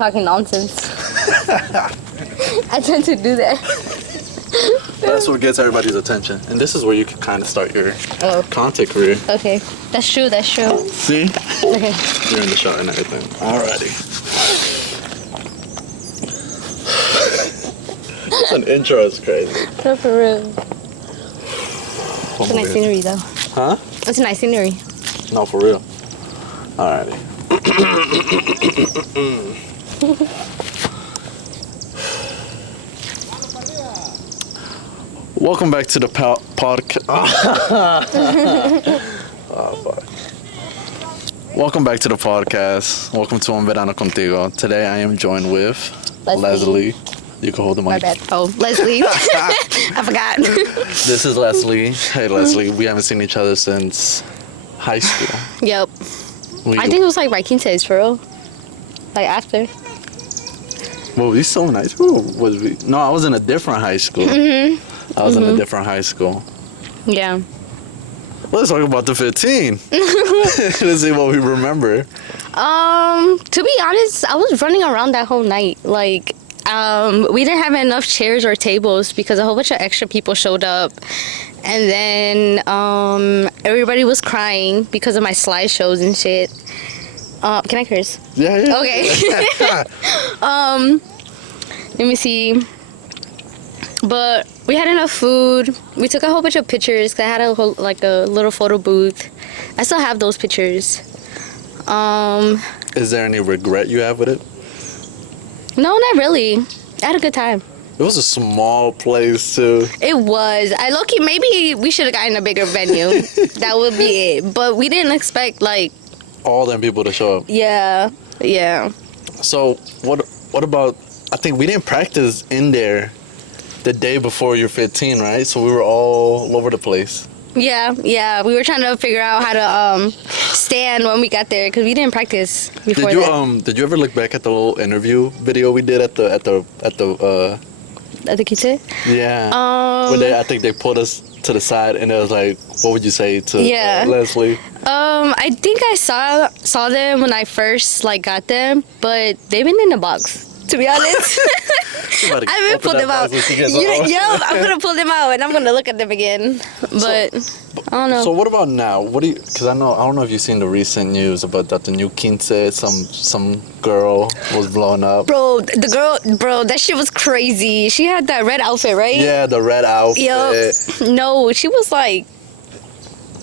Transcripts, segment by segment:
talking nonsense. I tend to do that. That's what gets everybody's attention. And this is where you can kind of start your content career. Okay. That's true. See? Okay. You're in the shot and everything. Alrighty. An intro is crazy. No, for real. It's a nice scenery, though. Huh? It's a nice scenery. No, for real. Alrighty. Welcome back to the podcast. Oh, fuck. Welcome back to the podcast. Welcome to Un Verano Contigo. Today I am joined with Leslie. You can hold the mic. My bad. Oh, Leslie. I forgot. This is Leslie. Hey, Leslie. We haven't seen each other since high school. Yep. I think it was like my quinces, for real. Like after. Well, we so nice. Who was we? No, I was in a different high school. Mm-hmm. I was in a different high school. Yeah. Let's talk about the 15. Let's see what we remember. To be honest, I was running around that whole night. Like, we didn't have enough chairs or tables because a whole bunch of extra people showed up. And then everybody was crying because of my slideshows and shit. Can I curse? Yeah. Okay. Let me see. But we had enough food. We took a whole bunch of pictures because I had a little photo booth. I still have those pictures. Is there any regret you have with it? No, not really. I had a good time. It was a small place too. It was. I low-key, maybe we should have gotten a bigger venue. That would be it. But we didn't expect all them people to show up. Yeah. So what about? I think we didn't practice in there the day before you're 15, right? So we were all over the place. Yeah. We were trying to figure out how to stand when we got there because we didn't practice before that. Did you ever look back at the little interview video we did at the kitchen? Yeah. I think they pulled us to the side and it was like, what would you say to Leslie? I think I saw them when I first got them, but they've been in the box. To be honest, I haven't pulled them out. I'm gonna pull them out and I'm gonna look at them again. But I don't know. So what about now? Because I don't know if you've seen the recent news about that the new quince, some girl was blown up. Bro, that shit was crazy. She had that red outfit, right? Yeah, the red outfit. Yep. No, she was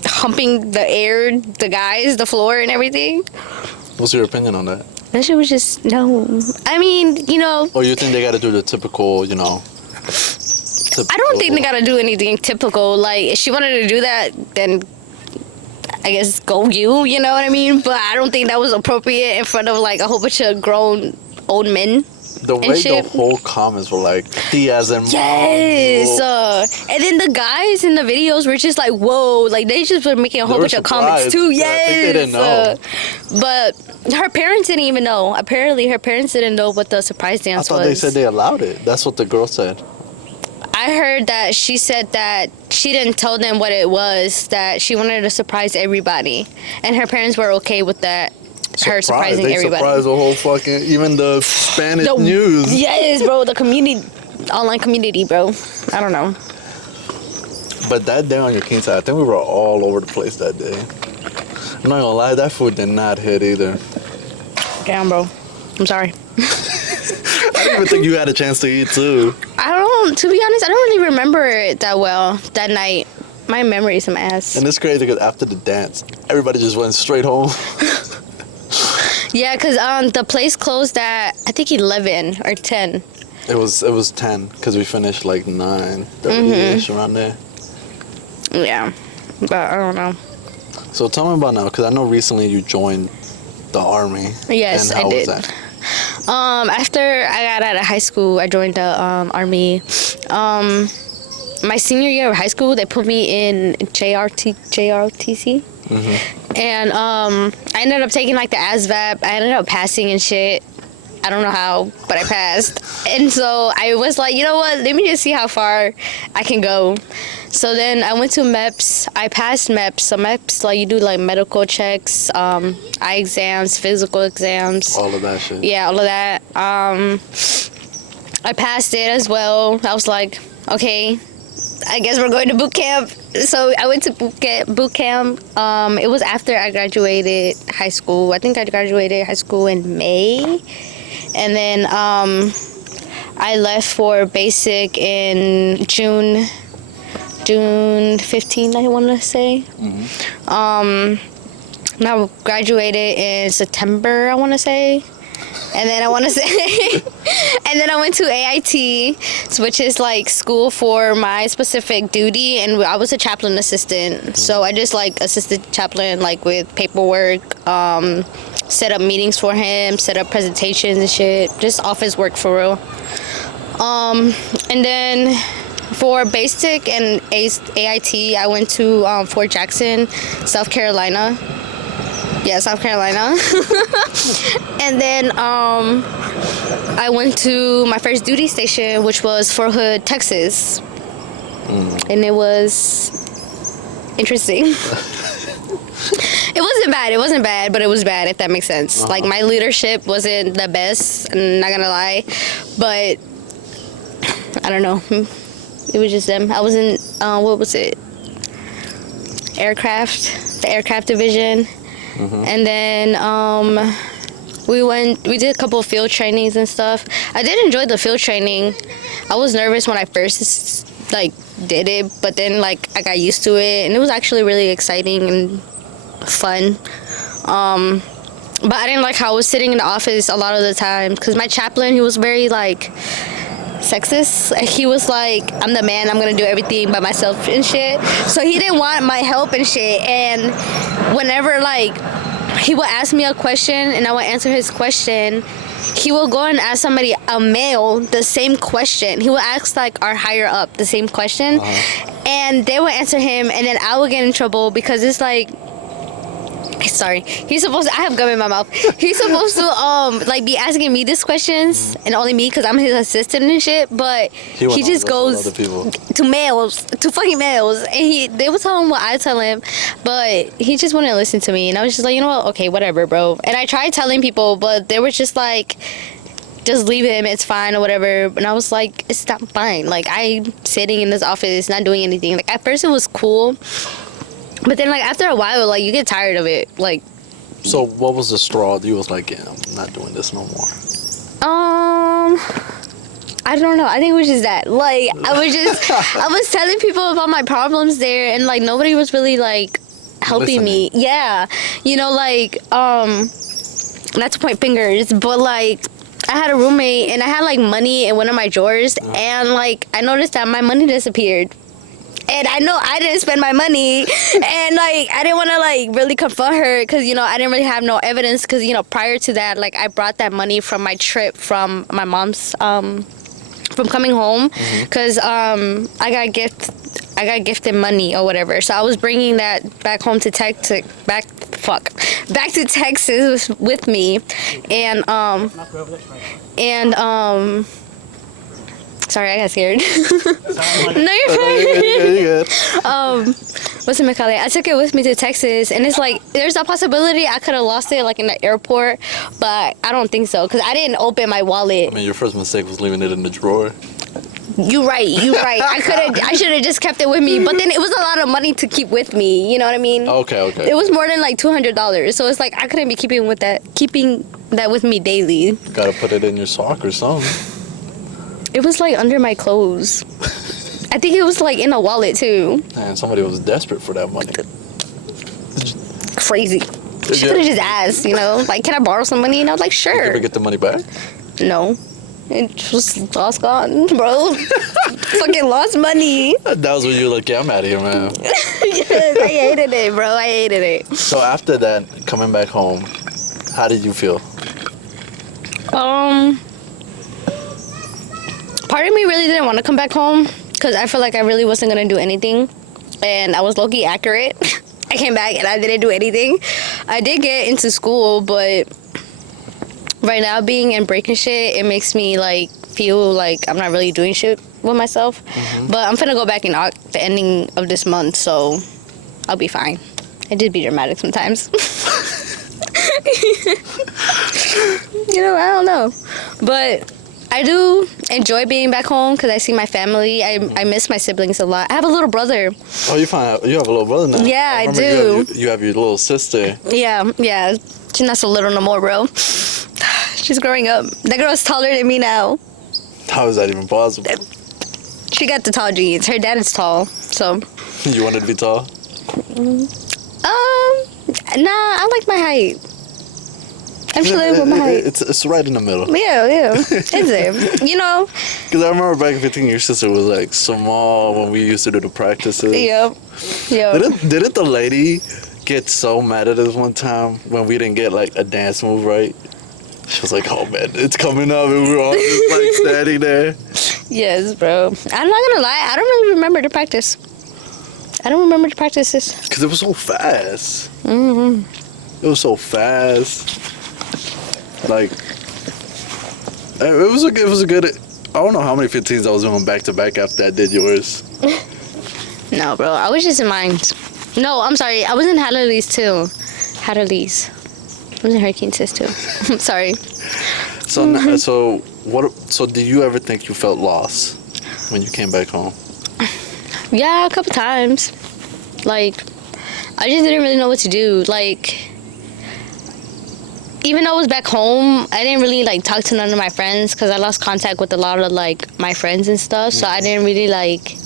humping the floor and everything. What's your opinion on that? That shit was just, no. I mean, Or you think they gotta do the typical, I don't think they gotta do anything typical. If she wanted to do that, then I guess go you know what I mean? But I don't think that was appropriate in front of a whole bunch of grown old men. The way the whole comments were like, Diaz and Mom. Yes. And then the guys in the videos were just whoa. They just were making a whole bunch of comments too. Yes. I think they didn't know. But her parents didn't even know. Apparently, her parents didn't know what the surprise dance was. I thought they said they allowed it. That's what the girl said. I heard that she said that she didn't tell them what it was, that she wanted to surprise everybody. And her parents were okay with that. Her surprising everybody. They surprised the whole fucking, even the Spanish news. Yes, bro, the online community, bro. I don't know. But that day on your quince, I think we were all over the place that day. I'm not gonna lie, that food did not hit either. Damn, bro. I'm sorry. I didn't even think you had a chance to eat too. To be honest, I don't really remember it that well that night. My memory is some ass. And it's crazy because after the dance, everybody just went straight home. Yeah, because the place closed at, I think, 11 or 10. It was 10 because we finished 9:30-ish around there. Yeah, but I don't know. So tell me about now, because I know recently you joined the Army. Yes, and how I did. Was that? After I got out of high school, I joined the Army. My senior year of high school, they put me in JRTC. Mm-hmm. And I ended up taking the ASVAB. I ended up passing and shit. I don't know how, but I passed. And so I was like, you know what? Let me just see how far I can go. So then I went to MEPS. I passed MEPS. So MEPS, like, you do like medical checks, eye exams, physical exams. All of that shit. Yeah, all of that. I passed it as well. I was like, okay, I guess we're going to boot camp. So I went to boot camp. It was after I graduated high school. I think I graduated high school in May. And then I left for basic in June 15th, I want to say. Now graduated in September, I want to say. And then I want to say, and then I went to AIT, which is like school for my specific duty, and I was a chaplain assistant. So I just like assisted chaplain like with paperwork, set up meetings for him, set up presentations and shit, just office work for real. And then for basic and AIT, I went to Fort Jackson, South Carolina. Yeah, South Carolina. And then I went to my first duty station, which was Fort Hood, Texas. And it was interesting. It wasn't bad, but it was bad, if that makes sense. Like, my leadership wasn't the best, I'm not gonna lie. But, I don't know. It was just them. I was in, what was it? The aircraft division. And then we did a couple of field trainings and stuff. I did enjoy the field training. I was nervous when I first like did it, but then like I got used to it, and it was actually really exciting and fun. But I didn't like how I was sitting in the office a lot of the time, because my chaplain, he was very like sexist. He was like, I'm the man, I'm gonna do everything by myself and shit. So he didn't want my help and shit. And whenever like he would ask me a question and I would answer his question, he will go and ask somebody, a male, the same question. He will ask like our higher up the same question, and they will answer him, and then I will get in trouble because it's like, sorry, he's supposed to, I have gum in my mouth. He's supposed to like be asking me these questions, and only me, because I'm his assistant and shit, but he just goes to males, to fucking males, and they would tell him what I tell him, but he just wouldn't listen to me. And I was just like, you know what, okay, whatever, bro. And I tried telling people, but they were just like, just leave him, it's fine or whatever. And I was like, it's not fine. Like, I'm sitting in this office not doing anything. Like, at first it was cool, but then, like, after a while, like, you get tired of it. Like, so what was the straw? You was like, yeah, I'm not doing this no more. I don't know. I think it was just that. Like, I was telling people about my problems there, and like nobody was really like helping me. Yeah, you know, like not to point fingers, but like I had a roommate and I had like money in one of my drawers, and like I noticed that my money disappeared. And I know I didn't spend my money, and like I didn't want to like really confront her, because, you know, I didn't really have no evidence, because, you know, prior to that, like, I brought that money from my trip from my mom's from coming home, because I got gifted money or whatever, so I was bringing that back home to back to Texas with me, and sorry, I got scared. No, you're fine. What's it called? I took it with me to Texas, and it's like, there's a possibility I could have lost it like in the airport, but I don't think so, because I didn't open my wallet. I mean, your first mistake was leaving it in the drawer. You right. I should have just kept it with me, but then it was a lot of money to keep with me. You know what I mean? Okay. It was more than like $200, so it's like I couldn't be keeping that with me daily. Gotta put it in your sock or something. It was like under my clothes. I think it was like in a wallet too. Man, somebody was desperate for that money. Crazy. She could have just asked, you know, like, can I borrow some money? And I was like, sure. Did you ever get the money back? No. It was lost, gone, bro. Fucking lost money. That was when you were like, yeah, I'm out of here, man. Yes, I hated it, bro. I hated it. So after that, coming back home, how did you feel? Part of me really didn't want to come back home, because I felt like I really wasn't going to do anything. And I was low-key accurate. I came back and I didn't do anything. I did get into school, but right now being in breaking shit, it makes me like feel like I'm not really doing shit with myself. But I'm finna go back in the ending of this month, so I'll be fine. I did be dramatic sometimes. I don't know. But I do enjoy being back home because I see my family. I miss my siblings a lot. I have a little brother. Oh, you have a little brother now? Yeah, I remember do. You have your little sister. Yeah. She's not so little no more, bro. She's growing up. That girl's taller than me now. How is that even possible? She got the tall genes. Her dad is tall, so. You wanted to be tall? Nah, I like my height. I'm chilling with my height. It's right in the middle. Yeah. Is it? Because I remember back in 15, your sister was like small when we used to do the practices. Yep. Didn't the lady get so mad at us one time when we didn't get like a dance move right? She was like, "Oh man, it's coming up," and we were all just like standing there. Yes, bro. I'm not gonna lie. I don't really remember the practice. I don't remember the practices. Because it was so fast. Mm-hmm. It was so fast. Like, it was a good. I don't know how many 15s I was doing back to back after I did yours. No, bro. I was just in mine. No, I'm sorry. I was in Hadley's too. Hadley's. I was in Hurricane Sis too. I'm sorry. So do you ever think you felt lost when you came back home? Yeah, a couple times. Like, I just didn't really know what to do. Like, even though I was back home, I didn't really like talk to none of my friends because I lost contact with a lot of like my friends and stuff. So I didn't really like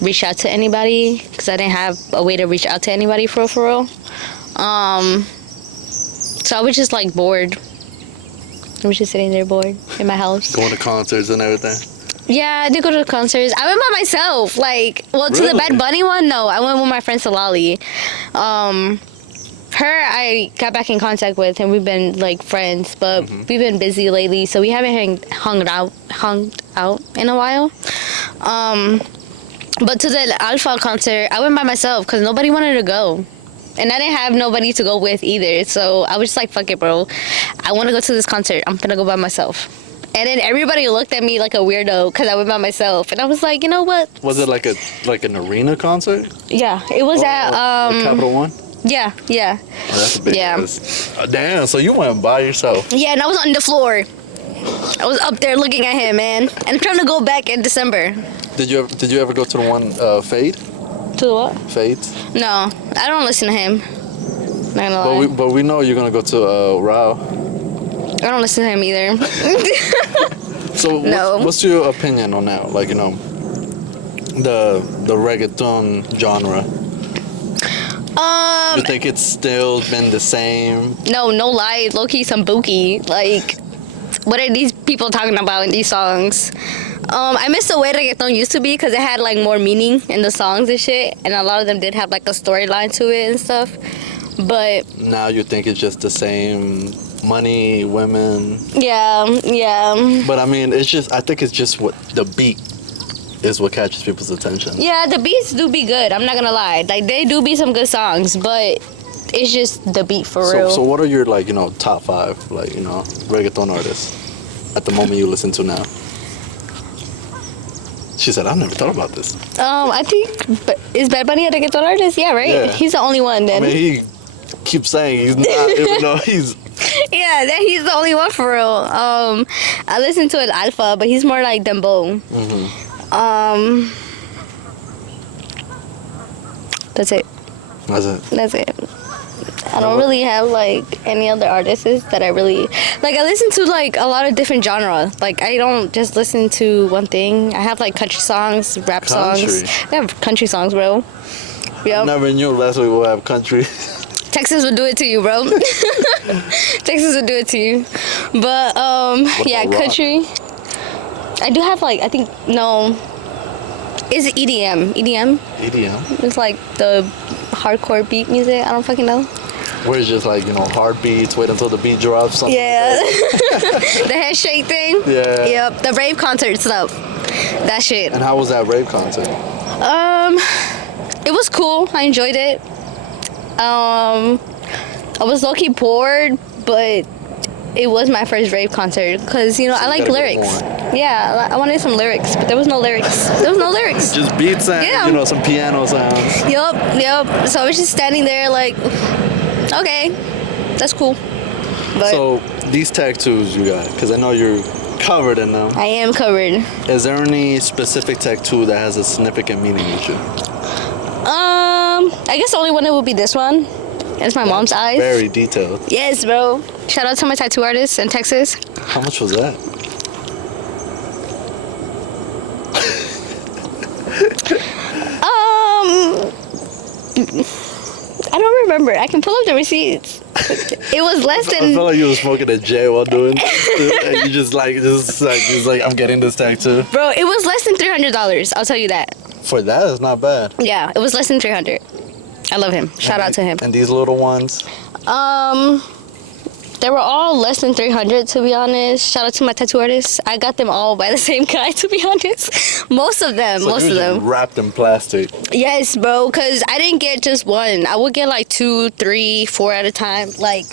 reach out to anybody because I didn't have a way to reach out to anybody for real. So I was just like bored. I was just sitting there bored in my house. Going to concerts and everything. Yeah, I did go to the concerts. I went by myself. Like, well, to the Bad Bunny one, no. I went with my friend Salali. Her, I got back in contact with, and we've been like friends, but we've been busy lately, so we haven't hung out in a while. But to the Alpha concert, I went by myself because nobody wanted to go. And I didn't have nobody to go with either. So I was just like, fuck it, bro. I want to go to this concert. I'm going to go by myself. And then everybody looked at me like a weirdo because I went by myself. And I was like, you know what? Was it like an arena concert? Yeah. It was at... Capital One? Yeah. Oh, that's a big damn, so you went by yourself. Yeah, and I was on the floor. I was up there looking at him, man. And I'm trying to go back in December. Did you ever go to the one Fade? To the what? Fade? No, I don't listen to him. Not gonna lie. But we know you're gonna go to rauw. I don't listen to him either. So what's your opinion on that? Like, the reggaeton genre. You think it's still been the same? No lie, low key some bookie. Like, what are these people talking about in these songs? I miss the way reggaeton used to be because it had like more meaning in the songs and shit, and a lot of them did have like a storyline to it and stuff. But now you think it's just the same money, women. Yeah. But I mean, I think it's just what the beat is what catches people's attention. Yeah, the beats do be good. I'm not gonna lie. Like, they do be some good songs, but it's just the beat for real. So what are your top 5 reggaeton artists at the moment you listen to now? She said, I've never thought about this. I think, is Bad Bunny a reggaeton artist? Yeah, right? Yeah. He's the only one then. I mean, he keeps saying he's not, even though he's... Yeah, he's the only one for real. I listen to El Alpha, but he's more like Dembow. That's it. I don't really have like any other artists that I really like. I listen to like a lot of different genres. Like, I don't just listen to one thing. I have like country songs, rap songs. I have country songs, bro. Yep. I never knew last week we'll have country. Texas would do it to you, bro. Texas would do it to you. But yeah, country. I do have like, I think, no. Is it EDM? EDM? It's like the hardcore beat music. I don't fucking know. Where it's just like, hard beats, wait until the beat drops. Something yeah. Like The head shake thing. Yeah. Yep. The rave concert stuff. That shit. And how was that rave concert? It was cool. I enjoyed it. I was low-key bored, but it was my first rave concert because you know I like gotta go lyrics. more. Yeah, I wanted some lyrics, but there was no lyrics. There was no lyrics. Just beats and Yeah. you know some piano sounds. Yep. So I was just standing there like, okay, that's cool. But So these tattoos you got, because I know you're covered in them. I am covered. Is there any specific tattoo that has a significant meaning with you? I guess the only one it would be this one. It's my mom's eyes. Very detailed. Yes, bro. Shout out to my tattoo artist in Texas. How much was that? I don't remember. I can pull up the receipts. It was less I than. felt like you were smoking a J while doing this, and you just like I'm getting this tattoo. Bro, it was less than $300. I'll tell you that. For that, it's not bad. Yeah, it was less than 300. I love him. Shout out to him. And these little ones. They were all less than 300 to be honest. Shout out to my tattoo artist. I got them all by the same guy to be honest. Most of them. Wrapped in plastic. Yes, bro. Cause I didn't get just one. I would get like 2, 3, 4 at a time. Like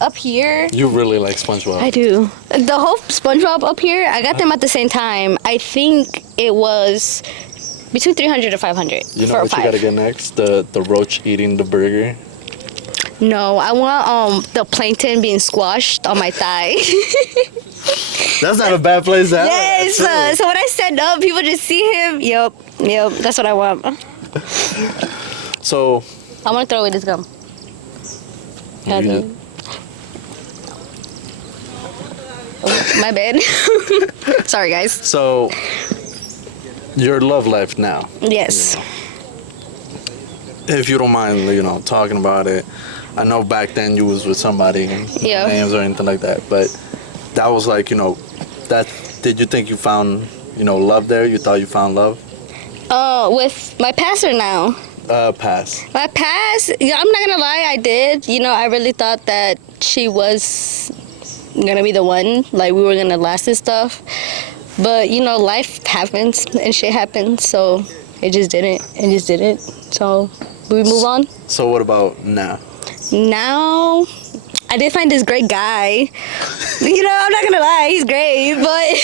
up here. You really like SpongeBob. I do. The whole SpongeBob up here. I got them at the same time. I think it was between 300 and 500. You know for what 5. you gotta get next? The roach eating the burger. No, I want the plankton being squashed on my thigh. That's not a bad place to have. Yes. So when I stand up, people just see him. Yep. That's what I want. So. I want to throw away this gum. Oh, my bad. Sorry, guys. So. Your love life now. Yes. If you don't mind, talking about it. I know back then you was with somebody, Yeah. names or anything like that, but that was like, that. Did you think you found, love there? You thought you found love? With my past or now? Pass. My past, yeah, I'm not gonna lie, I did. I really thought that she was gonna be the one, like we were gonna last and stuff. But life happens and shit happens, so it just didn't. So we move on. So what about now? Now, I did find this great guy. I'm not gonna lie, he's great, but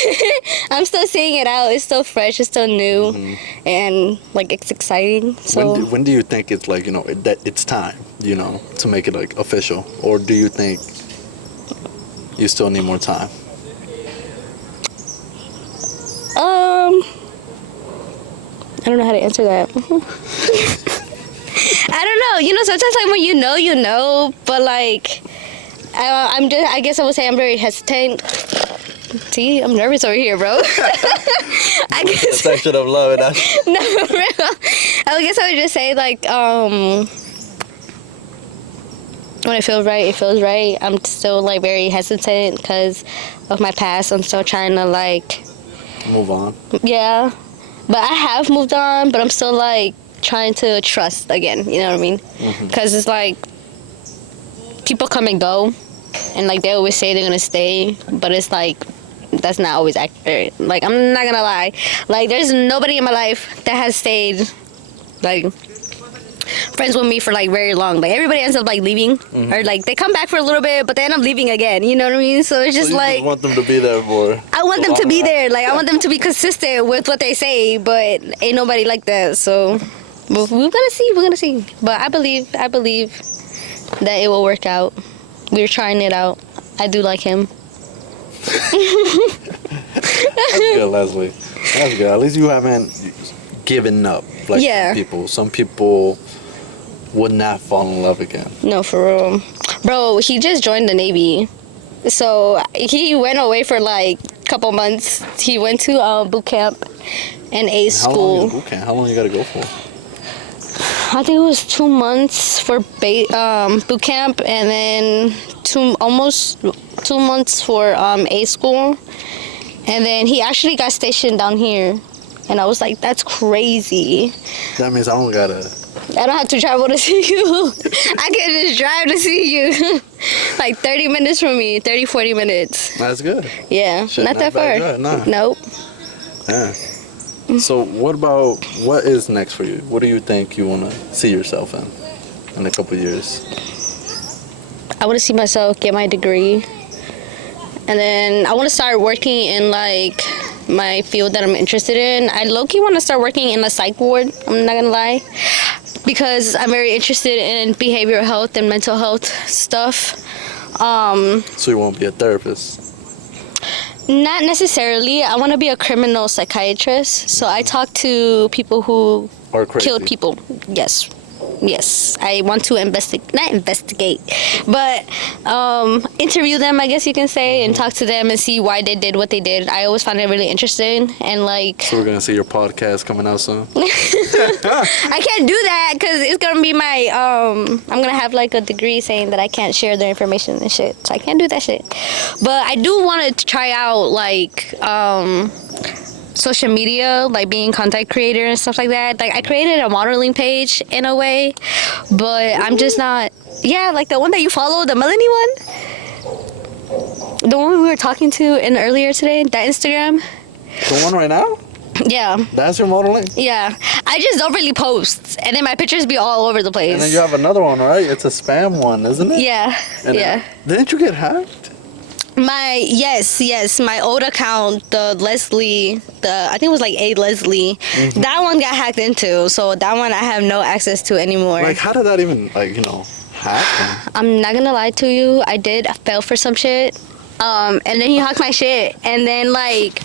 I'm still seeing it out. It's still fresh, it's still new, and like it's exciting. So when do you think it's like that it's time, to make it like official, or do you think you still need more time? I don't know how to answer that. I don't know. Sometimes like when you know, but like I guess I would say I'm very hesitant. See, I'm nervous over here, bro. I guess Section of love. no, for real. I guess I would just say like when it feels right, it feels right. I'm still like very hesitant because of my past. I'm still trying to like move on. Yeah, but I have moved on, but I'm still like trying to trust again. You know what I mean? Because it's like people come and go, and like they always say they're gonna stay, but it's like that's not always accurate. Like I'm not gonna lie, like there's nobody in my life that has stayed like friends with me for like very long. Like everybody ends up like leaving, or like they come back for a little bit, but they end up leaving again. You know what I mean? So it's just like just want them to be there for. I want them to be there. Like I want them to be consistent with what they say, but ain't nobody like that. So we're gonna see. We're gonna see. But I believe that it will work out. We're trying it out. I do like him. That's good, Leslie. That's good. At least you haven't given up like some people would not fall in love again. No, for real. Bro, he just joined the Navy. So he went away for like a couple months. He went to boot camp and A school. How long is boot camp? How long you gotta go for? I think it was 2 months for boot camp, and then almost 2 months for A school. And then he actually got stationed down here. And I was like, that's crazy. That means I don't have to travel to see you. I can just drive to see you. Like 30 minutes from me, 30, 40 minutes. That's good. Yeah, not that far. Drive, nah. Nope. Yeah. So what is next for you? What do you think you want to see yourself in a couple of years? I want to see myself get my degree. And then I want to start working in like my field that I'm interested in. I low-key want to start working in a psych ward. I'm not gonna lie, because I'm very interested in behavioral health and mental health stuff. So you won't be a therapist? Not necessarily. I want to be a criminal psychiatrist. So I talk to people who Or crazy? killed people. Yes, I want to not investigate, but interview them, I guess you can say, and talk to them and see why they did what they did. I always find it really interesting, and like. So we're gonna see your podcast coming out soon. I can't do that because it's gonna be my I'm gonna have like a degree saying that I can't share their information and shit, so I can't do that shit. But I do want to try out like social media, like being content creator and stuff like that. Like I created a modeling page in a way, but I'm just not. Yeah, like the one that you follow, the Melanie one, the one we were talking to in earlier today, that Instagram. The one right now? Yeah. That's your modeling? Yeah. I just don't really post, and then my pictures be all over the place. And then you have another one, right? It's a spam one, isn't it? Yeah. And yeah. Didn't you get hacked? Yes, my old account, the Leslie, I think it was like A Leslie, that one got hacked into, so that one I have no access to anymore. Like, how did that even, like, happen? I'm not gonna lie to you, I fell for some shit, and then he hacked my shit, and then like,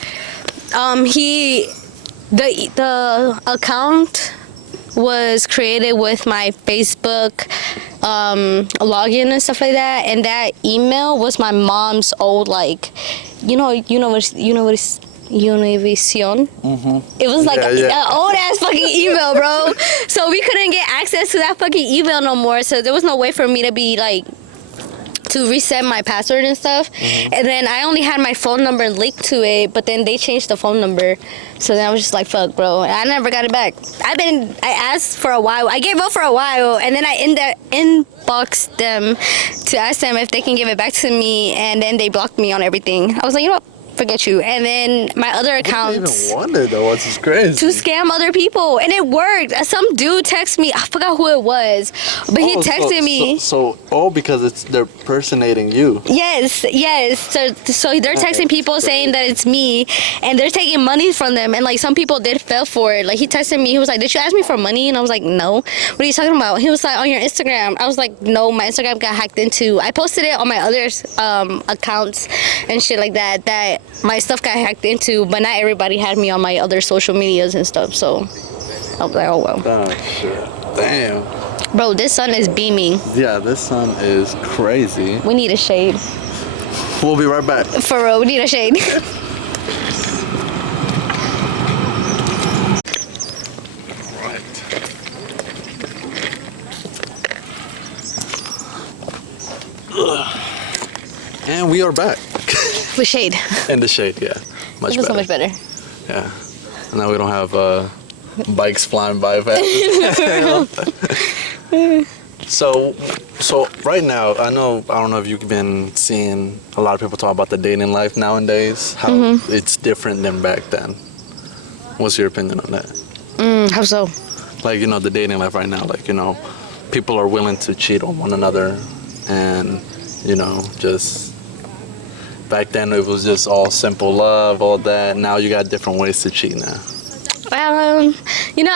the account was created with my Facebook login and stuff like that, and that email was my mom's old, like, Univision. It was like an old ass fucking email, bro. So we couldn't get access to that fucking email no more, so there was no way for me to be like to reset my password and stuff. And then I only had my phone number linked to it, but then they changed the phone number, so then I was just like, fuck, bro. I never got it back. I asked for a while. I gave up for a while, and then I inboxed them to ask them if they can give it back to me, and then they blocked me on everything. I was like, you know what? Forget you. And then my other accounts. I even wonder though, what's this crazy? To scam other people, and it worked. Some dude texted me. I forgot who it was, but he texted me. Because they're personating you. Yes. So they're texting people saying that it's me, and they're taking money from them. And like some people did fell for it. Like he texted me. He was like, "Did you ask me for money?" And I was like, "No." What are you talking about? He was like, "On your Instagram." I was like, "No, my Instagram got hacked into. I posted it on my other accounts and shit like that. That my stuff got hacked into, but not everybody had me on my other social medias and stuff." So I was like, "Oh well." Oh shit! Damn. Bro, this sun is beaming. Yeah, this sun is crazy. We need a shade. We'll be right back. For real, we need a shade. And we are back. With shade. In the shade, yeah. Much better. So much better. Yeah. And now we don't have bikes flying by fast. So right now, I don't know if you've been seeing a lot of people talk about the dating life nowadays, how it's different than back then. What's your opinion on that? How so? Like, the dating life right now, like, people are willing to cheat on one another, and, just back then it was just all simple love, all that. Now you got different ways to cheat now. I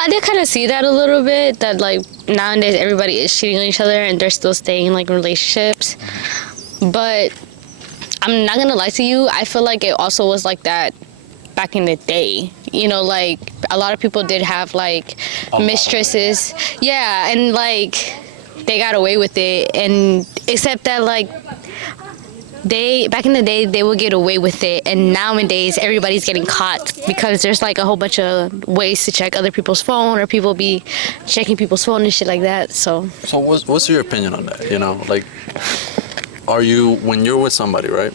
did kind of see that a little bit, that like nowadays everybody is cheating on each other and they're still staying like in relationships. But I'm not gonna lie to you, I feel like it also was like that back in the day. Like a lot of people did have like mistresses. Yeah, and like they got away with it, and except that like back in the day they would get away with it, and nowadays everybody's getting caught because there's like a whole bunch of ways to check other people's phone, or people be checking people's phone and shit like that. So what's your opinion on that? Like, when you're with somebody, right,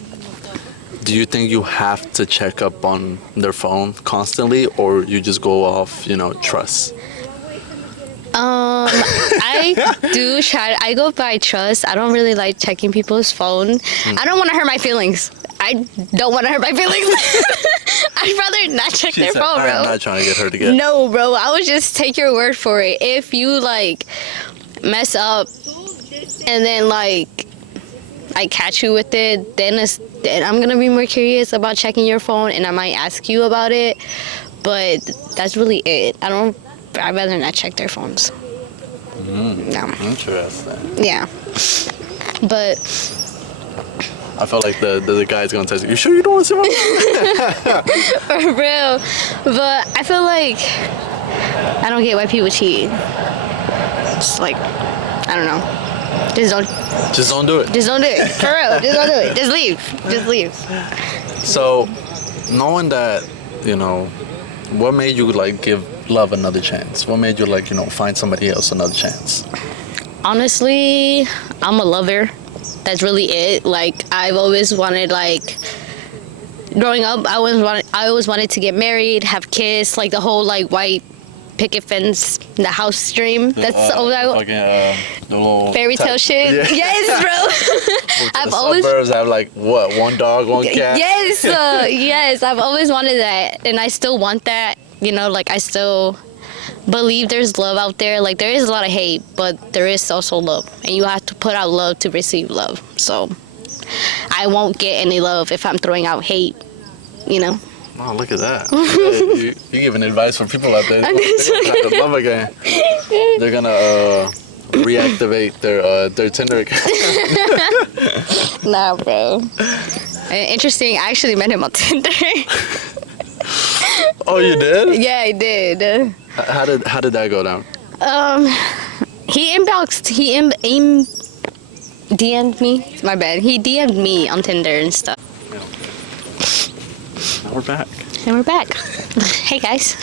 do you think you have to check up on their phone constantly, or you just go off trust? I go by trust. I don't really like checking people's phone. I don't want to hurt my feelings. I'd rather not check their phone, bro. I'm not trying to get her to get. No, bro. I would just take your word for it. If you like mess up and then like I catch you with it, then then I'm gonna be more curious about checking your phone, and I might ask you about it. But that's really it. I'd rather not check their phones. No. Interesting. Yeah. But I felt like the guy's gonna text you. You sure you don't want to see my for real. But I feel like I don't get why people cheat. It's like, I don't know. Just don't do it. Just don't do it. For real. Just don't do it. Just leave. Just leave. So, knowing that, what made you like give love another chance? What made you like, find somebody else another chance? Honestly, I'm a lover. That's really it. Like, I've always wanted, like, growing up, I always wanted to get married, have kids, like the whole like white picket fence, the house dream. That's the little fairy tale shit. Yeah. Yes, bro. I've always suburbs have like what, one dog, one cat. Yes, yes. I've always wanted that, and I still want that. Like I still believe there's love out there. Like there is a lot of hate, but there is also love, and you have to put out love to receive love. So I won't get any love if I'm throwing out hate. Oh, look at that. You're giving advice for people out there. They're gonna have love again. They're gonna reactivate their Tinder account. Nah, bro. Interesting. I actually met him on Tinder. Oh, you did? Yeah, I did. How did that go down? He inboxed. He DM'd me. My bad. He DM'd me on Tinder and stuff. We're back. And we're back. Hey guys.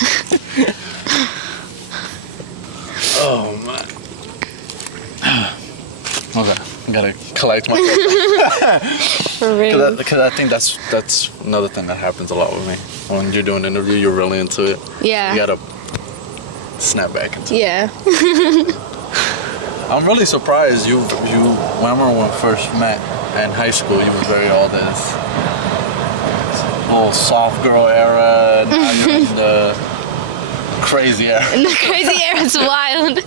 Oh man. Okay, I gotta collect myself. For real. Because I think that's another thing that happens a lot with me. When you're doing an interview, you're really into it. Yeah. You gotta snap back into it. Yeah. I'm really surprised you when we first met in high school, you was very all this little soft girl era, and now you're in the crazy era. The crazy era is wild.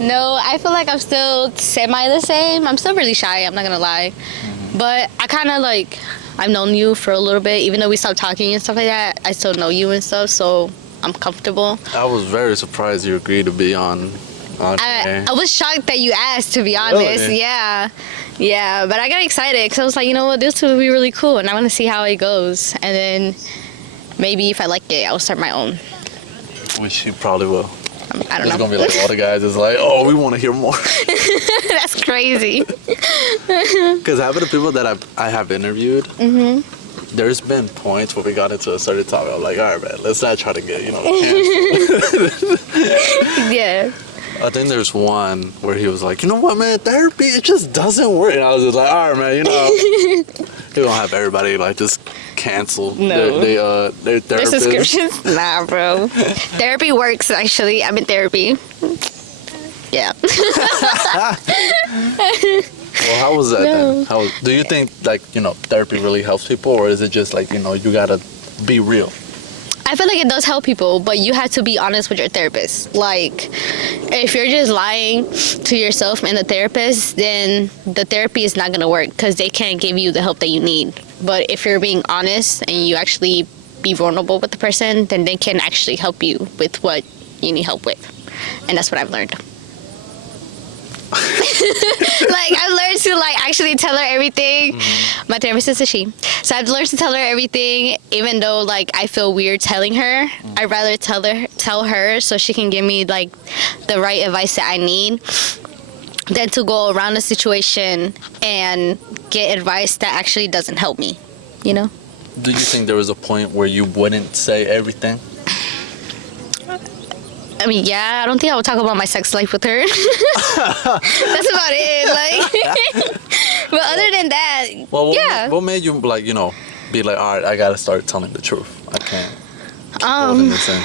No, I feel like I'm still semi the same. I'm still really shy, I'm not gonna lie. But I kind of like, I've known you for a little bit, even though we stopped talking and stuff like that, I still know you and stuff, so I'm comfortable. I was very surprised you agreed to be on I was shocked that you asked, to be honest. Really? Yeah, but I got excited because I was like, you know what, this would be really cool, and I want to see how it goes, and then maybe if I like it, I'll start my own. Which you probably will. I don't know. It's gonna be like all the guys is like, oh, we want to hear more. That's crazy. Because half of the people that I have interviewed, there's been points where we got into a certain topic. I'm like, all right, man, let's not try to get, canceled. Yeah. I think there's one where he was like, you know what, man, therapy, it just doesn't work. And I was just like, all right, man, you don't have everybody like just cancel their Their therapist. subscriptions? Nah, bro. Therapy works, actually. I'm in therapy. Yeah. Well, how was that then? Do you think like, therapy really helps people, or is it just like, you gotta be real? I feel like it does help people, but you have to be honest with your therapist. Like, if you're just lying to yourself and the therapist, then the therapy is not going to work because they can't give you the help that you need. But if you're being honest and you actually be vulnerable with the person, then they can actually help you with what you need help with. And that's what I've learned. Like, I've learned to actually tell her everything. My therapist is a she, so I've learned to tell her everything, even though I feel weird telling her. I'd rather tell her so she can give me the right advice that I need than to go around the situation and get advice that actually doesn't help me. Do you think there was a point where you wouldn't say everything? I mean, yeah, I don't think I would talk about my sex life with her. That's about it. But other than that, yeah. What made you be like, all right, I gotta start telling the truth. I can't keep holding this in.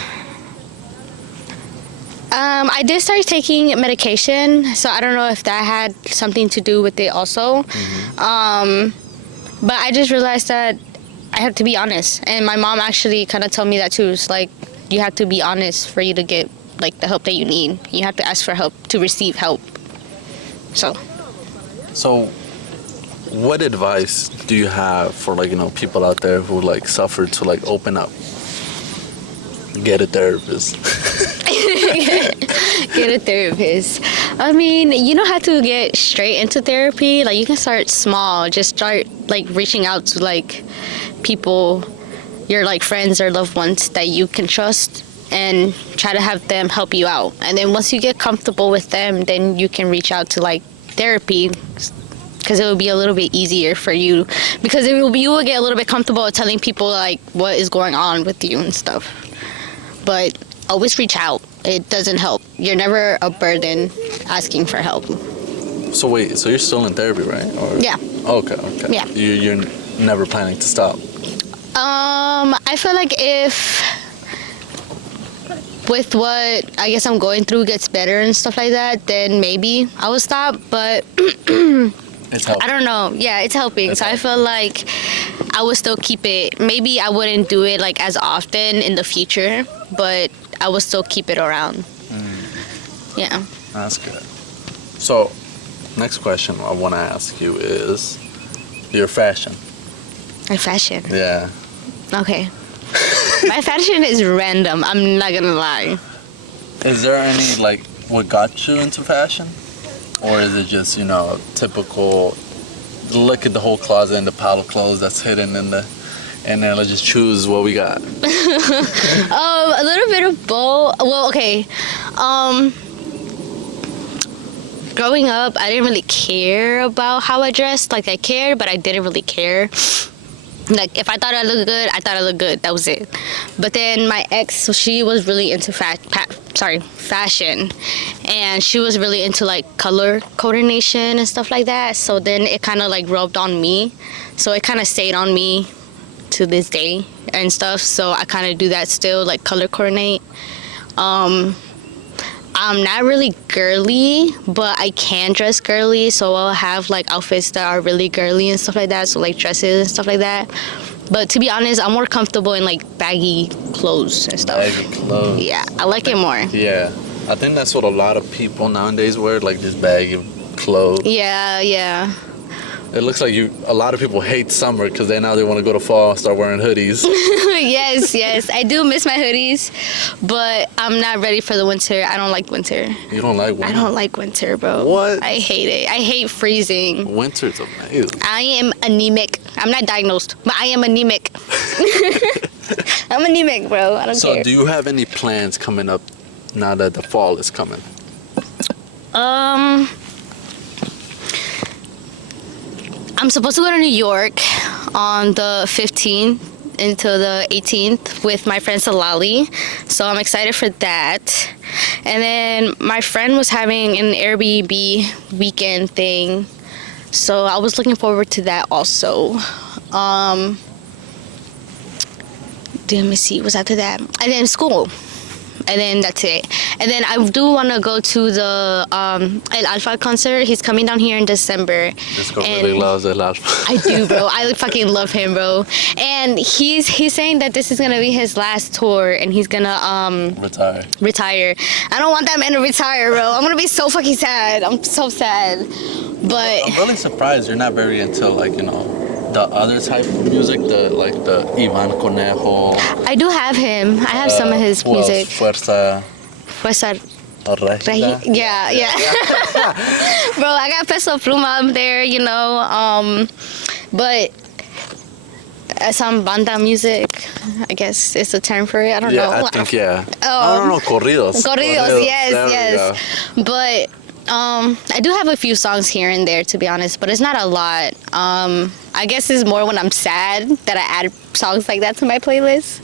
I did start taking medication, so I don't know if that had something to do with it also. But I just realized that I have to be honest, and my mom actually kind of told me that too. It's like, you have to be honest for you to get the help that you need. You have to ask for help to receive help. So what advice do you have for like, people out there who like suffer to like open up? Get a therapist. Get a therapist. I mean, you don't have to get straight into therapy. Like, you can start small. Just start like reaching out to like people, your like friends or loved ones that you can trust, and try to have them help you out. And then once you get comfortable with them, then you can reach out to like therapy, because it will be a little bit easier for you, because you will get a little bit comfortable telling people like what is going on with you and stuff. But always reach out. It doesn't help. You're never a burden asking for help. So wait, so you're still in therapy, right? Or... Yeah. Okay. Yeah. You're never planning to stop. I feel like if with what I guess I'm going through gets better and stuff like that, then maybe I will stop. But It's helping. I don't know. Yeah, it's helping. So I feel like I would still keep it. Maybe I wouldn't do it like as often in the future, but I would still keep it around. Yeah. That's good. So, next question I want to ask you is your fashion. My fashion. Yeah. Okay. My fashion is random. I'm not gonna lie. Is there any like what got you into fashion? Or is it just, typical look at the whole closet and the pile of clothes that's hidden in the, and then let's just choose what we got? A little bit of both. Well, okay. Growing up, I didn't really care about how I dressed. Like, I cared, but I didn't really care. Like, if I thought I looked good, I thought I looked good. That was it. But then my ex, so she was really into fashion, and she was really into like color coordination and stuff like that. So then it kind of like rubbed on me. So it kind of stayed on me to this day and stuff. So I kind of do that still, like color coordinate. I'm not really girly, but I can dress girly, so I'll have like outfits that are really girly and stuff like that, so like dresses and stuff like that. But to be honest, I'm more comfortable in like baggy clothes and stuff. Baggy clothes. Yeah, I like it more. Yeah, I think that's what a lot of people nowadays wear, like this baggy clothes. Yeah. It looks like a lot of people hate summer because now they want to go to fall and start wearing hoodies. Yes. I do miss my hoodies, but I'm not ready for the winter. I don't like winter. You don't like winter? I don't like winter, bro. What? I hate it. I hate freezing. Winter's amazing. I am anemic. I'm not diagnosed, but I am anemic. I'm anemic, bro. I don't care. So do you have any plans coming up now that the fall is coming? I'm supposed to go to New York on the 15th into the 18th with my friend Salali. So I'm excited for that. And then my friend was having an Airbnb weekend thing. So I was looking forward to that also. Let me see, what's after that? And then school. And then that's it. And then I do want to go to the El Alfa concert. He's coming down here in December. This girl really loves El Alfa. I do, bro. I fucking love him, bro. And he's saying that this is gonna be his last tour, and he's gonna retire. I don't want that man to retire, bro. I'm gonna be so fucking sad. I'm so sad. But I'm really surprised you're not very into the other type of music, the Ivan Conejo. I do have him. I have some of his music. Fuerza. Yeah. Bro, I got Peso Pluma up there, but some banda music, I guess it's a term for it. I don't know. I think, I don't know, corridos. Corridos, yes. But I do have a few songs here and there, to be honest, but it's not a lot. I guess it's more when I'm sad that I add songs like that to my playlist.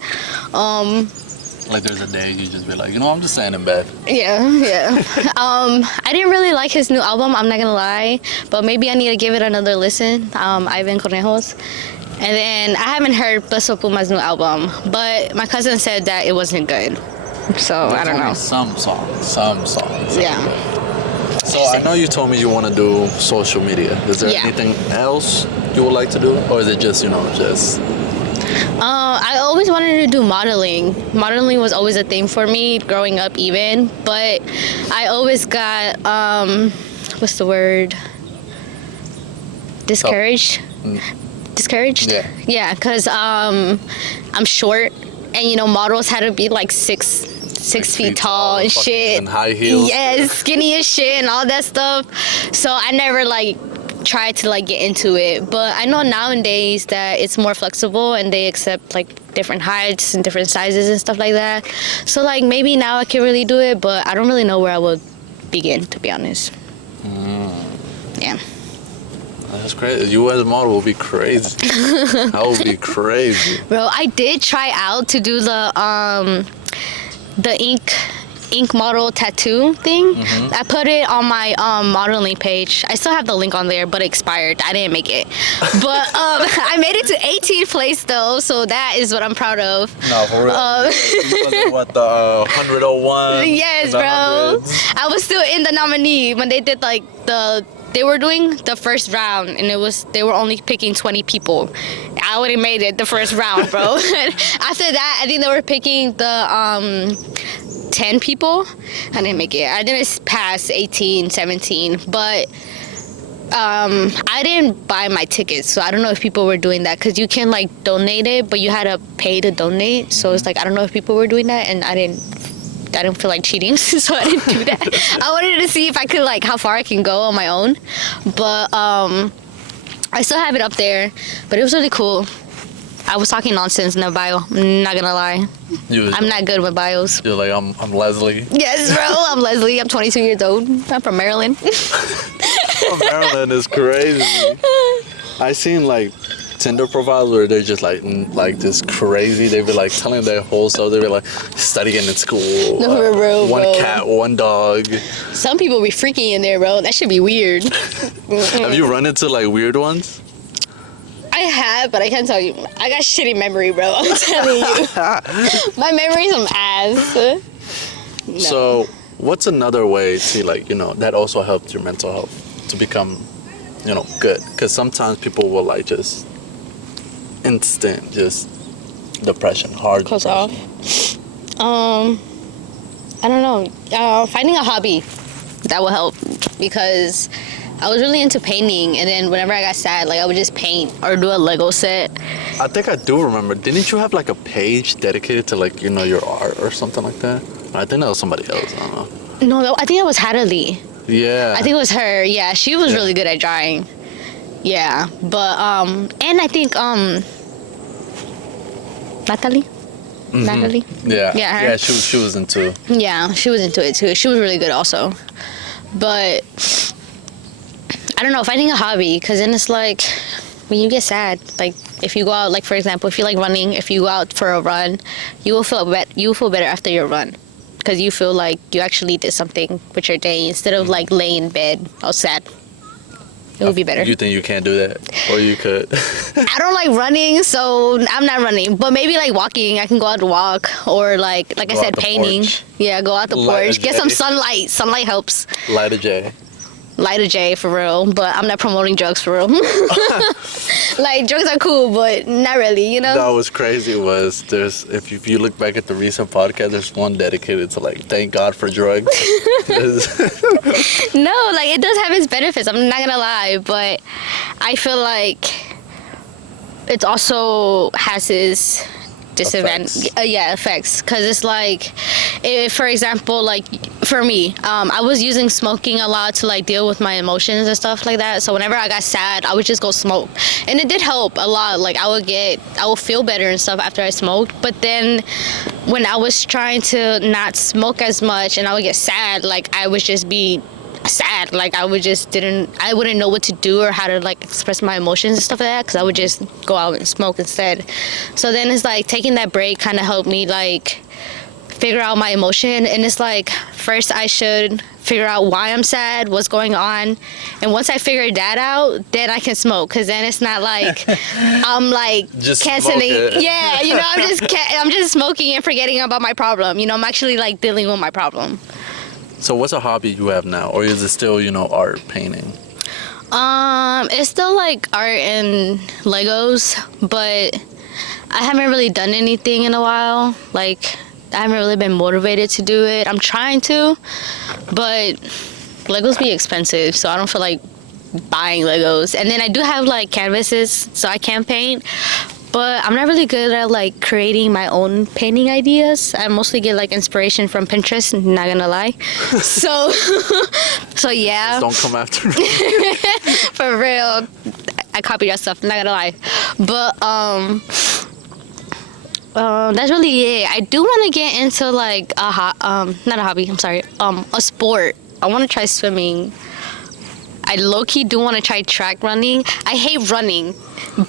Like there's a day you just be like, I'm just staying in bed. Yeah. I didn't really like his new album, I'm not gonna lie, but maybe I need to give it another listen. Ivan Cornejos. And then I haven't heard Peso Puma's new album, but my cousin said that it wasn't good. So I don't know. Some songs. Yeah. So I know you told me you want to do social media. Is there anything else you would like to do, or is it just I always wanted to do modeling. Modeling was always a thing for me growing up even, but I always got, what's the word? Discouraged. discouraged. Yeah. Yeah, because I'm short, and models had to be like 6 feet tall and fucking- shit. and high heels. Yes, skinny as shit and all that stuff. So I never like tried to like get into it. But I know nowadays that it's more flexible and they accept like different heights and different sizes and stuff like that. So like maybe now I can really do it, but I don't really know where I would begin, to be honest. Yeah. That's crazy. You as a model would be crazy. That would be crazy. Bro, I did try out to do the ink model tattoo thing. I put it on my modeling page. I still have the link on there, but it expired. I didn't make it. But I made it to 18th place though, so that is what I'm proud of. No, for real. What, the 101? Yes, bro. I was still in the nominee when they did like they were doing the first round, and they were only picking 20 people. I would have made it the first round, bro. After that, I think they were picking the 10 people. I didn't make it. I didn't pass 18, 17, but I didn't buy my tickets, so I don't know if people were doing that, because you can like donate it, but you had to pay to donate. So it's like I don't know if people were doing that, and I didn't feel like cheating, so I didn't do that. I wanted to see if I could like how far I can go on my own, but I still have it up there. But it was really cool. I was talking nonsense in the bio. I'm not gonna lie. I'm not good with bios. You're like, I'm Leslie. Yes, bro. I'm Leslie. I'm 22 years old. I'm from Maryland. Oh, Maryland is crazy. I seen like Tinder profiles where they're just like just crazy. They be like telling their whole self. They be like studying in school. No, for real, one bro. cat, one dog. Some people be freaky in there, bro. That should be weird. Have you run into like weird ones? I have, but I can't tell you. I got shitty memory, bro. I'm telling you. My memory's some ass. No. So, what's another way to like that also helped your mental health to become good? Because sometimes people will like just instant just depression, hard Close depression. off. I don't know. Finding a hobby that will help, because I was really into painting, and then whenever I got sad, like I would just paint or do a Lego set. I think I do remember. Didn't you have like a page dedicated to like your art or something like that? I think that was somebody else. I don't know. No, I think it was Hadley. Yeah. I think it was her. Yeah, she was really good at drawing. Yeah, but and I think Natalie. Natalie. Yeah. Yeah, her. Yeah. She was into. Yeah, she was into it too. She was really good also. But I don't know, finding a hobby, because then it's like when you get sad, like if you go out, like for example, if you like running, if you go out for a run, you will feel better after your run, because you feel like you actually did something with your day instead of like laying in bed all sad. It would be better. You think you can't do that, or you could? I don't like running, so I'm not running. But maybe like walking, I can go out to walk, or like I said, painting. Porch. Yeah, go out the Light porch, a get some J. sunlight. Sunlight helps. Light a J. Light a J for real, but I'm not promoting drugs for real. Like drugs are cool, but not really, That was crazy. If you look back at the recent podcast, there's one dedicated to like thank God for drugs. No, like it does have its benefits. I'm not gonna lie, but I feel like it also has its disadvantage. Effects. Because it's like, if, for example, like for me, I was using smoking a lot to like deal with my emotions and stuff like that. So whenever I got sad, I would just go smoke, and it did help a lot. Like I would feel better and stuff after I smoked. But then when I was trying to not smoke as much and I would get sad, like I would just be sad. Like I wouldn't know what to do or how to like express my emotions and stuff like that, because I would just go out and smoke instead. So then it's like taking that break kind of helped me like figure out my emotion. And it's like, first I should figure out why I'm sad, what's going on, and once I figure that out, then I can smoke, because then it's not like I'm like just canceling. Yeah, I'm just smoking and forgetting about my problem. I'm actually like dealing with my problem. So what's a hobby you have now, or is it still art, painting? It's still like art and Legos, but I haven't really done anything in a while. Like I haven't really been motivated to do it. I'm trying to, but Legos be expensive, so I don't feel like buying Legos. And then I do have like canvases, so I can paint. But I'm not really good at like creating my own painting ideas. I mostly get like inspiration from Pinterest, not gonna lie. So, so yeah. Don't come after me. For real. I copy that stuff, not gonna lie. But that's really it. I do want to get into like not a hobby. I'm sorry. A sport. I want to try swimming. I low-key do want to try track running. I hate running,